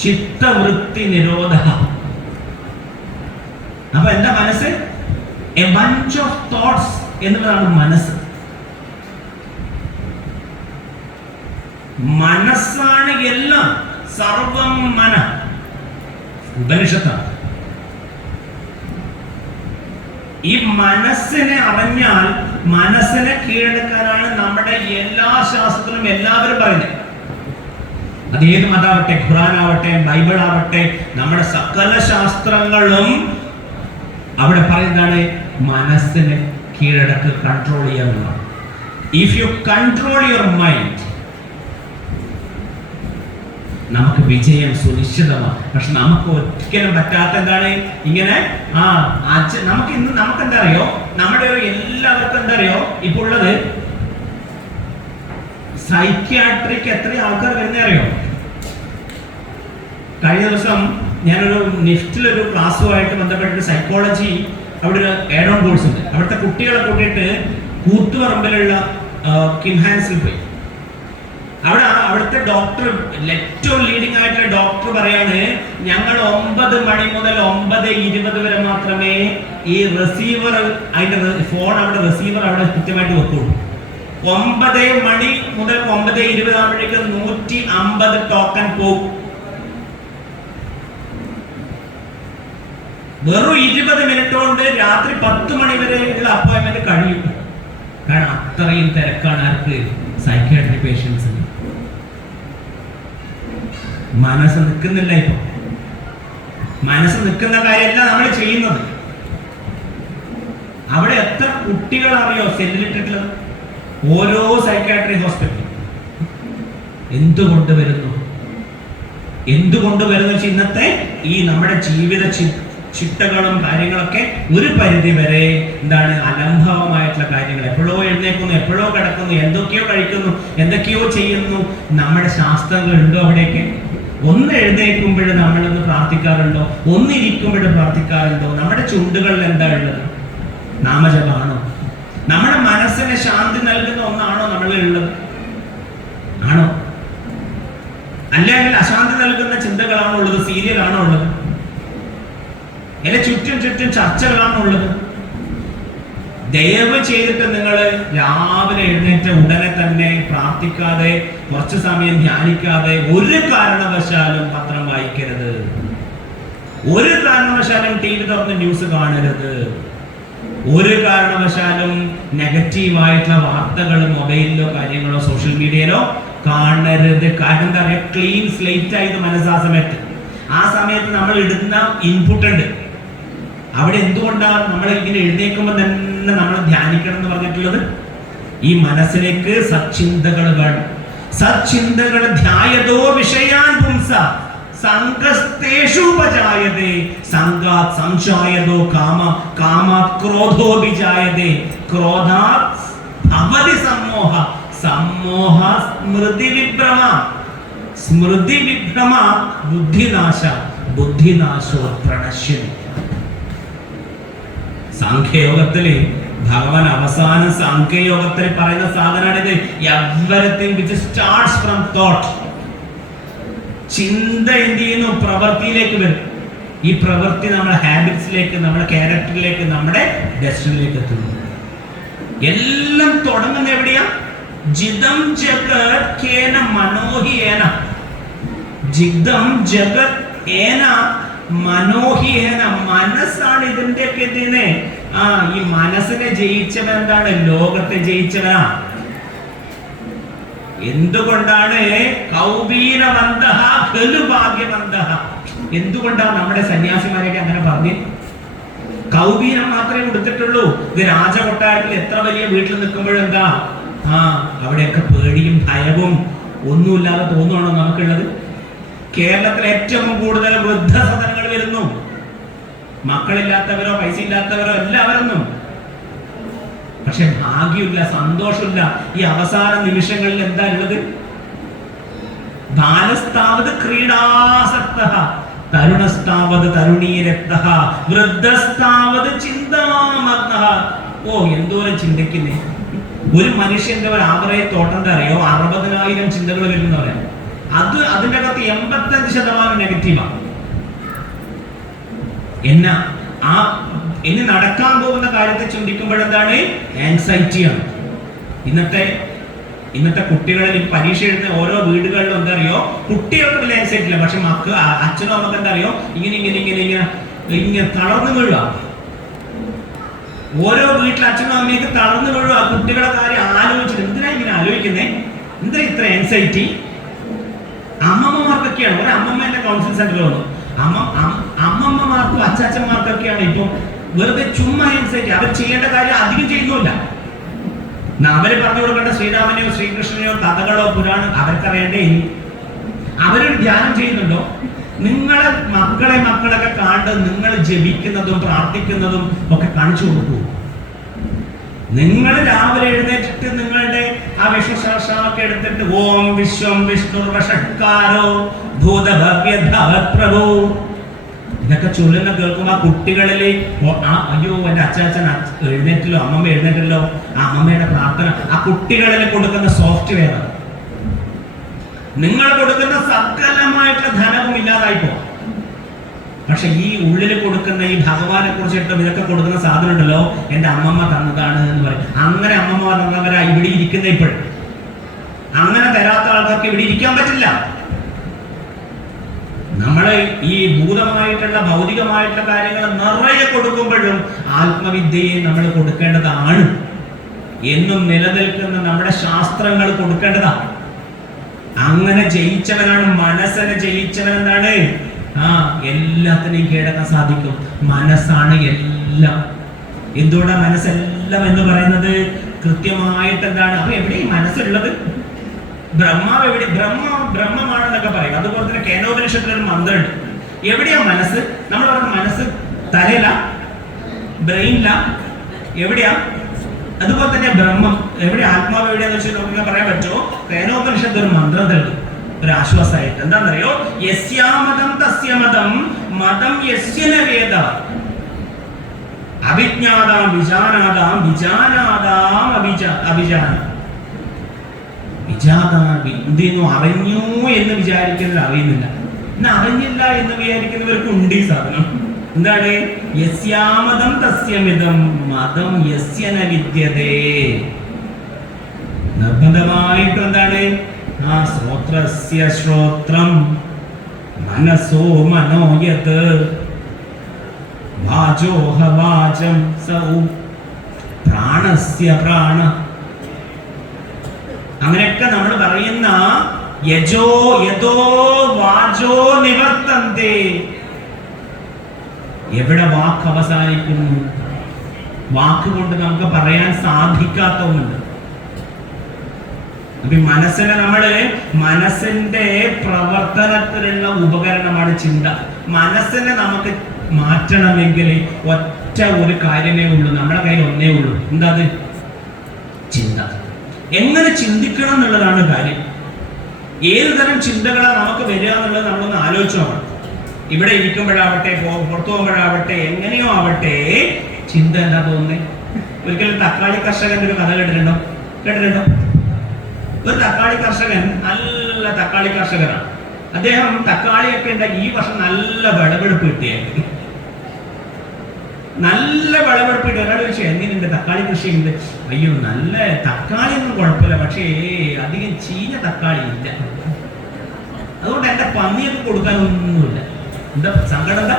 ചിത്തവൃത്തി നിരോധ. അപ്പൊ എന്താ മനസ്സ്? എ ബഞ്ച് ഓഫ് തോട്ട്സ് എന്നുള്ളതാണ് മനസ്സ്. മനസ്സാണ് എല്ലാം. സർവം മന ഉപനിഷത്താണ്. ഈ മനസ്സിനെ അറിഞ്ഞാൽ മനസ്സിനെ കീഴടക്കാനാണ് നമ്മുടെ എല്ലാ ശാസ്ത്രത്തിലും എല്ലാവരും പറയുന്നത്. അത് ഏത് മതമാവട്ടെ, ഖുർആൻ ആവട്ടെ, ബൈബിൾ ആവട്ടെ, നമ്മുടെ സകല ശാസ്ത്രങ്ങളും അവിടെ പറയുന്നതാണ് മനസ്സിനെ കീഴടക്ക്, കൺട്രോൾ ചെയ്യാന്നുള്ളതാണ്. If you control your mind നമുക്ക് വിജയം സുനിശ്ചിതമാണ്. പക്ഷെ നമുക്ക് ഒരിക്കലും പറ്റാത്ത എന്താണ്? ഇങ്ങനെ നമുക്ക് ഇന്ന് നമുക്ക് എന്താ അറിയോ? നമ്മുടെ എല്ലാവർക്കും എന്താ അറിയോ ഇപ്പൊ ഉള്ളത്? സൈക്യാട്രിക്ക് എത്ര ആൾക്കാർ വരുന്നേ അറിയോ? കഴിഞ്ഞ ദിവസം ഞാനൊരു നിഫ്റ്റിലൊരു ക്ലാസ്സുമായിട്ട് ബന്ധപ്പെട്ടിട്ട് സൈക്കോളജി അവിടെ ഒരു ആഡ് ഓൺ കോഴ്സ് ഉണ്ട്. അവിടുത്തെ കുട്ടികളെ കൂട്ടിയിട്ട് കൂത്തുപറമ്പിലുള്ള കിംഹാൻസിൽ പോയി. അവിടുത്തെ ഡോക്ടർ, ഏറ്റവും ലീഡിംഗ് ആയിട്ടുള്ള ഡോക്ടർ പറയാണ്, ഞങ്ങൾ 9 മണി മുതൽ 9:20 വരെ മാത്രമേ ഈ റിസീവർ, അതിന്റെ ഫോൺ അവിടെ റിസീവർ അവിടെ കൃത്യമായിട്ട് വെക്കുള്ളൂ. 9 മണി മുതൽ 9:20 ആകുമ്പോഴേക്കും 150 ടോക്കൺ പോകും. വെറും 20 മിനിറ്റ് കൊണ്ട് രാത്രി 10 മണി വരെയുള്ള അപ്പോയിന്റ്മെന്റ് കഴിയും. കാരണം അത്രയും തിരക്കാണ് ആർക്ക്? സൈക്യാട്രിക് പേഷ്യൻസിന്. മനസ്സ് നിൽക്കുന്നില്ല. ഇപ്പൊ മനസ്സ് നിൽക്കുന്ന കാര്യമല്ല നമ്മൾ ചെയ്യുന്നത്. അവിടെ എത്ര കുട്ടികൾ അറിയോ സെല്ലിലിട്ടിട്ടുള്ളത്? ഓരോ സൈക്കാട്രി ഹോസ്പിറ്റൽ എന്തുകൊണ്ട് വരുന്നു ഇന്നത്തെ ഈ നമ്മുടെ ജീവിത ചിട്ടകളും കാര്യങ്ങളൊക്കെ ഒരു പരിധി വരെ എന്താണ് അലംഭവമായിട്ടുള്ള കാര്യങ്ങൾ. എപ്പോഴോ എഴുന്നേക്കുന്നു, എപ്പോഴോ കിടക്കുന്നു, എന്തൊക്കെയോ കഴിക്കുന്നു, എന്തൊക്കെയോ ചെയ്യുന്നു. നമ്മുടെ ശാസ്ത്രങ്ങൾ ഉണ്ടോ അവിടെയൊക്കെ? ഒന്ന് എഴുന്നേൽക്കുമ്പോൾ നമ്മളൊന്ന് പ്രാർത്ഥിക്കാറുണ്ടോ? ഒന്നിരിക്കുമ്പോൾ പ്രാർത്ഥിക്കാറുണ്ടോ? നമ്മുടെ ചുണ്ടുകളിൽ എന്താ ഉള്ളത്? നാമജപമാണോ? നമ്മുടെ മനസ്സിന് ശാന്തി നൽകുന്ന ഒന്നാണോ നമ്മളുള്ളത്? ആണോ? അല്ലെങ്കിൽ അശാന്തി നൽകുന്ന ചിന്തകളാണോ ഉള്ളത്? സീരിയലാണോ ഉള്ളത്? അല്ലെ ചുറ്റും ചർച്ചകളാണോ ഉള്ളത്? ദയവ് ചെയ്തിട്ട് നിങ്ങൾ രാവിലെ എഴുന്നേറ്റ ഉടനെ തന്നെ പ്രാർത്ഥിക്കാതെ, കുറച്ചു സമയം ധ്യാനിക്കാതെ ഒരു കാരണവശാലും പത്രം വായിക്കരുത്. ഒരു കാരണവശാലും ടി വി തുറന്ന് ന്യൂസ് കാണരുത്. ഒരു കാരണവശാലും നെഗറ്റീവായിട്ടുള്ള വാർത്തകൾ മൊബൈലിലോ കാര്യങ്ങളോ സോഷ്യൽ മീഡിയയിലോ കാണരുത്. കാരണം എന്താ പറയുക, ക്ലീൻ സ്ലേറ്റ് ആയത് മനസ്സാ സമയത്ത്. ആ സമയത്ത് നമ്മൾ ഇടുന്ന ഇൻപുട്ട് ഉണ്ട്. അവിടെ എന്തുകൊണ്ടാണ് നമ്മൾ ഇങ്ങനെ എഴുന്നേൽക്കുമ്പോൾ തന്നെ നമ്മൾ ധ്യാനിക്കണം എന്ന് പറഞ്ഞിട്ടുള്ളത്? ഈ മനസ്സിലേക്ക് സച്ചിന്തകൾ വേണം. സച്ചിന്തകൾ ധ്യായതോ വിഷയാൻ പുംസ സംഗസ്തേഷുപജായതേ സംഗാത് സംശായതോ കാമാത് ക്രോധോഭിജായതേ ക്രോധാത് ഭവതി സമ്മോഹ സമ്മോഹ സ്മൃതി വിഭ്രമ ബുദ്ധിനാശോ പ്രണശ്യതി. സാഖ്യയോഗത്തില് ഭഗവാൻ അവസാന സാഖ്യയോഗത്തിൽ പറയുന്ന സാധനമാണിത്. Everything which starts from thought. ചിന്ത എന്ത് ചെയ്യുന്നു? പ്രവൃത്തിയിലേക്ക് വരും. ഈ പ്രവൃത്തി നമ്മുടെ ഹാബിറ്റ്സിലേക്ക്, നമ്മുടെ ക്യാരക്ടറിലേക്ക്, നമ്മുടെ ഡെസ്റ്റിനിലേക്ക് എത്തുന്നു. എല്ലാം തുടങ്ങുന്ന എവിടെയാ? ജിതം ജഗത് കേന മനോഹിയേന. ജിതം ജഗത് ഏന മനോഹിയേന. മനസ്സാണ് ഇതിന്റെയൊക്കെ ഇതിനെ. ഈ മനസ്സിനെ ജയിച്ചവൻ എന്താണ്? ലോകത്തെ ജയിച്ചവനാ. എന്തുകൊണ്ടാണ് കൗബീരവന്തഃ ഖലു ഭാഗ്യവന്തഃ? എന്തുകൊണ്ടാണ് നമ്മുടെ സന്യാസിമാരൊക്കെ അങ്ങനെ പറഞ്ഞു? കൗബീരം മാത്രമേ കൊടുത്തിട്ടുള്ളൂ. ഇത് രാജകൊട്ടാരത്തിൽ എത്ര വലിയ വീട്ടിൽ നിൽക്കുമ്പോഴെന്താ അവിടെയൊക്കെ പേടിയും ഭയവും ഒന്നുമില്ലാതെ തോന്നുവാണോ നമുക്കുള്ളത്? കേരളത്തിൽ ഏറ്റവും കൂടുതൽ വൃദ്ധസദനങ്ങൾ വരുന്നു. മക്കളില്ലാത്തവരോ പൈസ ഇല്ലാത്തവരോ എല്ലാവരും. പക്ഷെ ഭാഗ്യമില്ല, സന്തോഷമില്ല. ഈ അവസാന നിമിഷങ്ങളിൽ എന്താ ഉള്ളത്? ബാലസ്താവത് ക്രീഡാസക്തഃ തരുണസ്താവത് തരുണീരക്തഃ വൃദ്ധസ്താവത് ചിന്താമഗ്നഃ. എന്തോരം ചിന്തിക്കുന്നേ. ഒരു മനുഷ്യന്റെ ഒരു ആവറേജ് തോട്ടം എന്താ അറിയോ? 60,000 ചിന്തകൾ വരുന്ന പറയാം. അതിന്റെ അകത്ത് 85% നെഗറ്റീവാണ്. ഇനി നടക്കാൻ പോകുന്ന കാര്യത്തെ ചിന്തിക്കുമ്പോഴെന്താണ്? ആൻസൈറ്റിയാണ്. ഇന്നത്തെ കുട്ടികളിൽ പരീക്ഷ എഴുതുന്ന ഓരോ വീടുകളിലും എന്താ അറിയോ? കുട്ടികൾക്ക് വലിയ ആൻസൈറ്റി ഇല്ല, പക്ഷെ അച്ഛനും അമ്മക്ക് എന്താ അറിയോ? ഇങ്ങനെ തളർന്നു വീഴുക. ഓരോ വീട്ടിൽ അച്ഛനും അമ്മയൊക്കെ തളർന്നു വീഴുക. കുട്ടികളെ കാര്യം ആലോചിച്ചിട്ട് എന്തിനാ ഇങ്ങനെ ആലോചിക്കുന്നേ? എന്തിനാ ഇത്ര ആൻസൈറ്റി? അമ്മമ്മമാർക്കൊക്കെയാണ്. ഒരു അമ്മമ്മ എന്റെ കൗൺസിൽ സെന്ററിൽ വന്നു. അമ്മമ്മമാർക്കും അച്ചാച്ചന്മാർക്കൊക്കെയാണ് ഇപ്പം വെറുതെ ചുമ്മാ ആൻസൈറ്റി. അവർ ചെയ്യേണ്ട കാര്യം അധികം ചെയ്യുന്നില്ല. അവര് പറഞ്ഞു കൊടുക്കേണ്ട ശ്രീരാമനെയോ ശ്രീകൃഷ്ണനെയോ കഥകളോ പുരാണം അവർക്കറിയേണ്ടേ. അവരൊരു ധ്യാനം ചെയ്യുന്നുണ്ടോ? നിങ്ങളെ മക്കളൊക്കെ കണ്ട് നിങ്ങൾ ജപിക്കുന്നതും പ്രാർത്ഥിക്കുന്നതും ഒക്കെ കാണിച്ചു കൊടുക്കൂ. നിങ്ങൾ രാവിലെ എഴുന്നേറ്റിട്ട് നിങ്ങളുടെ ആ വിശ്വശാസ്ത്രമൊക്കെ എടുത്തിട്ട് ഓം വിശ്വം വിഷ്ണുർവഷട്കാരോ ഭൂതഭവ്യധവപ്രഭു ഇതൊക്കെ ചൊല്ലുന്ന കേൾക്കുമ്പോൾ ആ കുട്ടികളിലെ അയ്യോ എന്റെ അച്ചാച്ചൻ എഴുന്നേറ്റല്ലോ, അമ്മമ്മ എഴുന്നേറ്റല്ലോ, ആ അമ്മമ്മയുടെ പ്രാർത്ഥന ആ കുട്ടികളിൽ കൊടുക്കുന്ന സോഫ്റ്റ്വെയർ. നിങ്ങൾ കൊടുക്കുന്ന സകലമായിട്ടുള്ള ധനവും ഇല്ലാതായിപ്പോ. പക്ഷെ ഈ ഉള്ളിൽ കൊടുക്കുന്ന ഈ ഭഗവാനെ കുറിച്ചിട്ടും ഇതൊക്കെ കൊടുക്കുന്ന സാധനം ഉണ്ടല്ലോ, എന്റെ അമ്മമ്മ തന്നതാണ് എന്ന് പറയും. അങ്ങനെ അമ്മമ്മ തന്നവരാ ഇവിടെ ഇരിക്കുന്ന. ഇപ്പോഴും അങ്ങനെ തരാത്ത ആൾക്കാർക്ക് ഇവിടെ ഇരിക്കാൻ പറ്റില്ല. നമ്മള് ഈ ഭൂതമായിട്ടുള്ള ഭൗതികമായിട്ടുള്ള കാര്യങ്ങൾ നിറയെ കൊടുക്കുമ്പോഴും ആത്മവിദ്യയെ നമ്മൾ കൊടുക്കേണ്ടതാണ്. എന്നും നിലനിൽക്കുന്ന നമ്മുടെ ശാസ്ത്രങ്ങൾ കൊടുക്കേണ്ടതാണ്. അങ്ങനെ ജയിച്ചവനാണ്, മനസ്സിനെ ജയിച്ചവൻ എന്താണ്? എല്ലാത്തിനെയും കീഴടക്കാൻ സാധിക്കും. മനസ്സാണ് എല്ലാം. എന്തുകൊണ്ടാണ് മനസ്സെല്ലാം എന്ന് പറയുന്നത്? കൃത്യമായിട്ട് എന്താണ്? അപ്പൊ എവിടെ ഈ മനസ്സുള്ളത്? ബ്രഹ്മാവ് എവിടെ? ബ്രഹ്മമാണെന്നൊക്കെ പറയും. അതുപോലെ തന്നെ കേനോപനിഷത്തിലൊരു മന്ത്രമുണ്ട്. എവിടെയാ മനസ്സ്? നമ്മൾ പറഞ്ഞ മനസ്സ് തലയില, ബ്രെയിനില, എവിടെയാ? അതുപോലെ തന്നെ ബ്രഹ്മം എവിടെ? ആത്മാവ് എവിടെയാന്ന് വെച്ചാൽ നമുക്ക് പറയാൻ പറ്റുമോ? കേനോപനിഷത്ത് ഒരു മന്ത്രം തരുന്നു, ഒരു ആശ്വാസമായിട്ട്. എന്താണെന്നറിയോ? യസ്യാമതം തസ്യമതം മതം യസ്യന വേദ അവിജ്ഞാതാം വിജാനാതാം വിജാനാതാം അഭിജാനം. എന്തെന്നു അറിഞ്ഞു എന്ന് വിചാരിക്കുന്നവർ അറിയുന്നില്ല, ഇന്ന് അറിഞ്ഞില്ല എന്ന് വിചാരിക്കുന്നവർക്ക് ഉണ്ട് ഈ സാധനം. എന്താണ്? യസ്യാമതം തസ്യമിതം മതം യസ്യന വിദ്യതേ. നിർബന്ധമായിട്ട് എന്താണ്? ശ്രോത്രസ്യ ശ്രോത്രം മനസോ മനോയത് വാചോഹ വാചം സൗ പ്രാണസ്യ പ്രാണ. അങ്ങനെയൊക്കെ നമ്മൾ പറയുന്ന യഥോ വാചോ നിവർത്തന്തേ. എവിടെ വാക്ക് അവസാനിക്കുന്നു? വാക്ക് കൊണ്ട് നമുക്ക് പറയാൻ സാധിക്കാത്ത ഒന്നുണ്ട്. അപ്പൊ മനസ്സിനെ മനസ്സിന്റെ പ്രവർത്തനത്തിനുള്ള ഉപകരണമാണ് ചിന്ത. മനസ്സിനെ നമുക്ക് മാറ്റണമെങ്കിൽ ഒറ്റ ഒരു കാര്യമേ ഉള്ളൂ, നമ്മുടെ കയ്യിൽ ഒന്നേ ഉള്ളൂ. എന്താ അത്? ചിന്ത. എങ്ങനെ ചിന്തിക്കണം എന്നുള്ളതാണ് കാര്യം. ഏത് തരം ചിന്തകളാണ് നമുക്ക് വരിക എന്നുള്ളത് നമ്മളൊന്ന് ആലോചിച്ചു നോക്കണം. ഇവിടെ ഇരിക്കുമ്പോഴാവട്ടെ, പുറത്തു പോകുമ്പോഴാവട്ടെ, എങ്ങനെയോ ആവട്ടെ, ചിന്ത എന്താ തോന്നുന്നത്? ഒരിക്കലും തക്കാളി കർഷകന്റെ ഒരു കഥ കേട്ടിട്ടുണ്ടോ? ഒരു തക്കാളി കർഷകൻ, നല്ല തക്കാളി കർഷകനാണ് അദ്ദേഹം. തക്കാളിയൊക്കെ ഉണ്ടാക്കി ഈ വർഷം നല്ല വിളവെടുപ്പ് കിട്ടിയായിരുന്നു. നല്ല വിളവെടുപ്പ് കിട്ടി. ഒരാൾ ചോദിച്ചു, എങ്ങനെയുണ്ട് തക്കാളി കൃഷി? ഉണ്ട്. അയ്യോ, നല്ല തക്കാളി ഒന്നും കുഴപ്പമില്ല, പക്ഷേ അധികം ചീഞ്ഞ തക്കാളി ഇല്ല, അതുകൊണ്ട് എന്റെ പന്നിയൊക്കെ കൊടുക്കാനൊന്നുമില്ല. എന്താ സങ്കടം? എന്താ?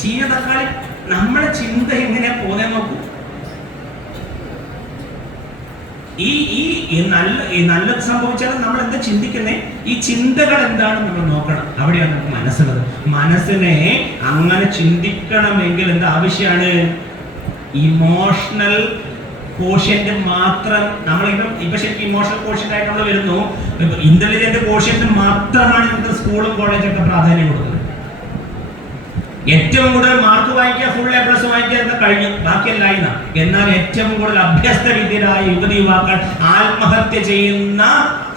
ചീഞ്ഞ തക്കാളി. നമ്മുടെ ചിന്ത എങ്ങനെയാ പോന്നെ നോക്കൂ. ഈ നല്ലത് സംഭവിച്ചാലും നമ്മൾ എന്താ ചിന്തിക്കുന്നേ? ഈ ചിന്തകൾ എന്താണെന്ന് നമ്മൾ നോക്കണം. അവിടെയാണ് നമുക്ക് മനസ്സുള്ളത്. മനസ്സിനെ അങ്ങനെ ചിന്തിക്കണമെങ്കിൽ എന്താ ആവശ്യമാണ്? ഇമോഷണൽ കോഷ്യന്റ് മാത്രം. ഇപ്പൊ ശരിക്കും ഇമോഷണൽ കോഷ്യന്റ് ആയിട്ട് നമ്മൾ വരുന്നു. ഇന്റലിജന്റ് കോഷ്യന്റ് മാത്രമാണ് ഇന്നത്തെ സ്കൂളും കോളേജൊക്കെ പ്രാധാന്യം കൊടുക്കുന്നത്. ഏറ്റവും കൂടുതൽ മാർക്ക് വാങ്ങിക്കുക, ഫുൾ എ പ്ലസ് വാങ്ങിക്കുക എന്ന് കഴിഞ്ഞു, ബാക്കിയല്ല. എന്നാൽ ഏറ്റവും കൂടുതൽ അഭ്യസ്ത വിദ്യരായ യുവതി യുവാക്കൾ ആത്മഹത്യ ചെയ്യുന്ന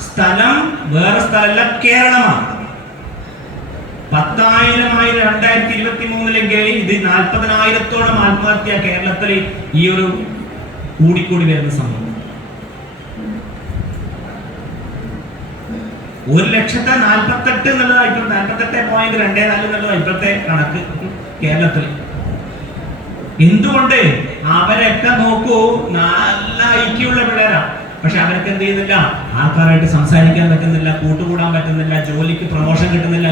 സ്ഥലം വേറെ സ്ഥലമല്ല, കേരളമാണ്. 10,000 2023 ഇത് 40,000-ഓളം ആത്മഹത്യ കേരളത്തിൽ ഈ ഒരു കൂടിക്കൂടി വരുന്ന സംഭവം. 1,48,000 എന്നുള്ളതാണ് ഇപ്പം 48.24 എന്നുള്ളതാണ് ഇപ്പോഴത്തെ കണക്ക് കേരളത്തിൽ. എന്തുകൊണ്ട്? അവരൊക്കെ നോക്കൂ, നല്ല ഐക്യമുള്ള പിള്ളേരാണ്, പക്ഷെ അവർക്ക് എന്ത് ചെയ്യുന്നില്ല? ആൾക്കാരായിട്ട് സംസാരിക്കാൻ പറ്റുന്നില്ല, കൂട്ടുകൂടാൻ പറ്റുന്നില്ല, ജോലിക്ക് പ്രൊമോഷൻ കിട്ടുന്നില്ല.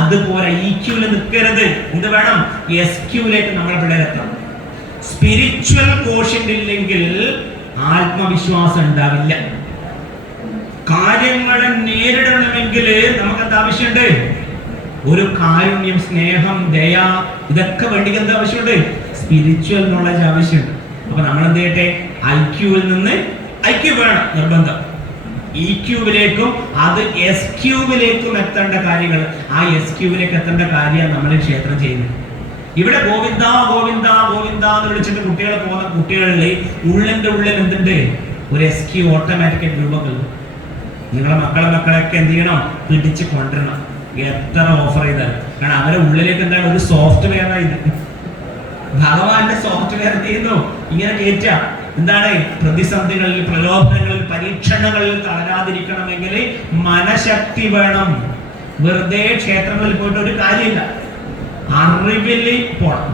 അതുപോലെ ഇക്യൂല് നിൽക്കരുത്. എന്ത് വേണം? എസ്ക്യൂലേക്ക് നമ്മുടെ പിള്ളേരെത്താം. സ്പിരിച്വൽ കോഷ്യന്റ് ഇല്ലെങ്കിൽ ആത്മവിശ്വാസം ഉണ്ടാവില്ല. കാര്യങ്ങളെ നേരിടണമെങ്കിൽ നമുക്ക് എന്താ ആവശ്യമുണ്ട്? ഒരു കാരുണ്യം, സ്നേഹം, ദയ, ഇതൊക്കെ വേണ്ടി എന്താ ആവശ്യമുണ്ട്? സ്പിരിച്വൽ നോളജ് ആവശ്യമുണ്ട്. അപ്പൊ നമ്മൾ എന്ത് ചെയ്യട്ടെ? ഐക്യുവിൽ നിന്ന് ഐക്യു വേണം, നിർബന്ധം. ഇക്യുവിലേക്കും അത് എസ് ക്യൂവിലേക്കും എത്തേണ്ട കാര്യങ്ങൾ, ആ എസ് ക്യൂവിലേക്ക് എത്തേണ്ട കാര്യമാണ് നമ്മൾ ക്ഷേത്രം ചെയ്യുന്നത്. ഇവിടെ ഗോവിന്ദ ഗോവിന്ദ ഗോവിന്ദ എന്ന് വിളിച്ചിട്ട് കുട്ടികളെ പോകുന്ന കുട്ടികളിൽ ഉള്ളിന്റെ ഉള്ളിൽ എന്തുണ്ട്? ഒരു എസ് ക്യൂ ഓട്ടോമാറ്റിക്കായിട്ട് രൂപം. നിങ്ങളെ മക്കളെയൊക്കെ എന്ത് ചെയ്യണം? പിടിച്ച് കൊണ്ടുവരണം. എത്ര ഓഫർ ചെയ്താൽ, കാരണം അവരെ ഉള്ളിലേക്ക് എന്താണ്? ഒരു സോഫ്റ്റ്വെയർ ആയത്. ഭഗവാന്റെ സോഫ്റ്റ്വെയർ ചെയ്യുന്നു ഇങ്ങനെ കയറ്റ. എന്താണ്? പ്രതിസന്ധികളിൽ, പ്രലോഭനങ്ങളിൽ, പരീക്ഷണങ്ങളിൽ തളരാതിരിക്കണമെങ്കിൽ മനഃശക്തി വേണം. വെറുതെ ക്ഷേത്രങ്ങളിൽ പോയിട്ട് ഒരു കാര്യമില്ല. അറിവിൽ പോണം.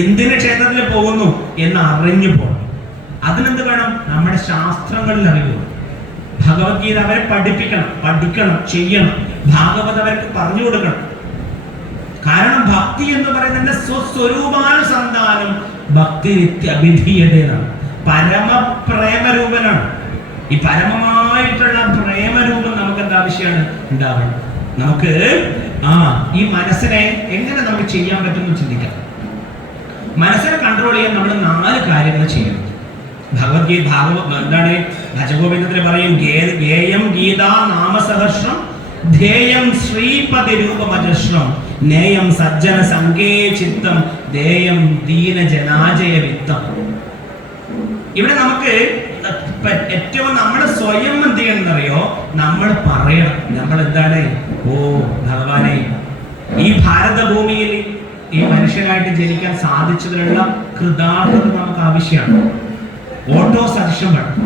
എന്തിന് ക്ഷേത്രത്തിൽ പോകുന്നു എന്ന് അറിഞ്ഞു പോണം. അതിനെന്ത് വേണം? നമ്മുടെ ശാസ്ത്രങ്ങളിൽ അറിവ് വേണം. ഭഗവത്ഗീത അവരെ പഠിക്കണം, ചെയ്യണം. ഭാഗവത് അവർക്ക് പറഞ്ഞു കൊടുക്കണം. കാരണം ഭക്തി എന്ന് പറയുന്നത് സ്വസ്വരൂപാനുസന്ധാനം ഭക്തി നിത്യഭിധീയതയാണ്. പരമപ്രേമരൂപനാണ്. ഈ പരമമായിട്ടുള്ള പ്രേമരൂപം നമുക്ക് എന്താ ആവശ്യമാണ് ഉണ്ടാവണം. നമുക്ക് ഈ മനസ്സിനെ എങ്ങനെ നമുക്ക് ചെയ്യാൻ പറ്റുമെന്ന് ചിന്തിക്കാം. മനസ്സിനെ കൺട്രോൾ ചെയ്യാൻ നമ്മൾ 4 കാര്യങ്ങൾ ചെയ്യണം. ഭഗവത്ഗീത എന്താണ് ഭജഗോവിന്ദത്തിൽ പറയും, ഗേയം ഗീതാ നാമസഹർഷം ധ്യേയം ശ്രീപതി രൂപമജശ്രം നേയം സജ്ജന സംഗേ ചിത്തം ദേയം ദീന ജനാജയ വിത്തം. ഇവിടെ നമുക്ക് ഏറ്റവും നമ്മുടെ സ്വയം എന്ത് ചെയ്യണമെന്നറിയോ, നമ്മൾ പറയണം. നമ്മൾ എന്താണ്, ഓ ഭഗവാനെ, ഈ ഭാരതഭൂമിയിൽ ഈ മനുഷ്യനായിട്ട് ജനിക്കാൻ സാധിച്ചതിനുള്ള കൃതാർത്ഥത നമുക്ക് ആവശ്യമാണ്. ഓട്ടോ സജഷൻ വേണം.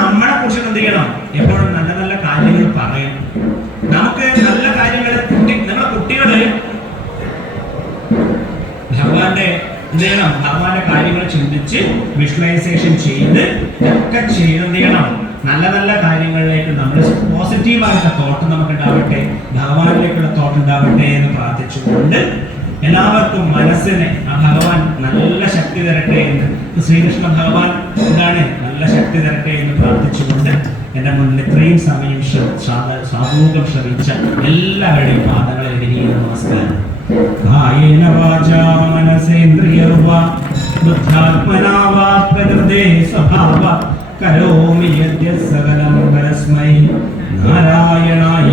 നമ്മളെ കുറിച്ച് എന്ത് ചെയ്യണം, എപ്പോഴും നല്ല നല്ല കാര്യങ്ങൾ പറയണം. നമുക്ക് നല്ല കാര്യങ്ങൾ നമ്മുടെ കുട്ടികള് ഭഗവാന്റെ എന്ത് ചെയ്യണം, ഭഗവാന്റെ കാര്യങ്ങൾ ചിന്തിച്ച് വിഷ്വലൈസേഷൻ ചെയ്ത് ഒക്കെ എന്ത് ചെയ്യണം, നല്ല നല്ല കാര്യങ്ങളിലേക്ക് നമ്മൾ പോസിറ്റീവായിട്ട് തോട്ട് നമുക്ക് ഉണ്ടാവട്ടെ, ഭഗവാനിലേക്കുള്ള തോട്ട് ഉണ്ടാവട്ടെ എന്ന് പ്രാർത്ഥിച്ചുകൊണ്ട് എല്ലാവർക്കും മനസ്സിനെ ഭഗവാൻ നല്ല ശക്തി തരട്ടെ എന്ന്, ശ്രീകൃഷ്ണ ഭഗവാൻ എന്താണ് നല്ല ശക്തി തരട്ടെ എന്ന് പ്രാർത്ഥിച്ചുകൊണ്ട് എൻ്റെ മുന്നിൽ ഇത്രയും സമയം സാധൂകം ശ്രമിച്ച എല്ലാവരുടെയും പാദങ്ങളെ വിനീത നമസ്കാരം. കായേന വാചാ മനസേന്ദ്രിയർവാ ബുദ്ധ്യാത്മനാ വാ പ്രകൃതേ സ്വഭാവാ കരോമി യദ്യത് സകലം പരസ്മൈ നാരായണായ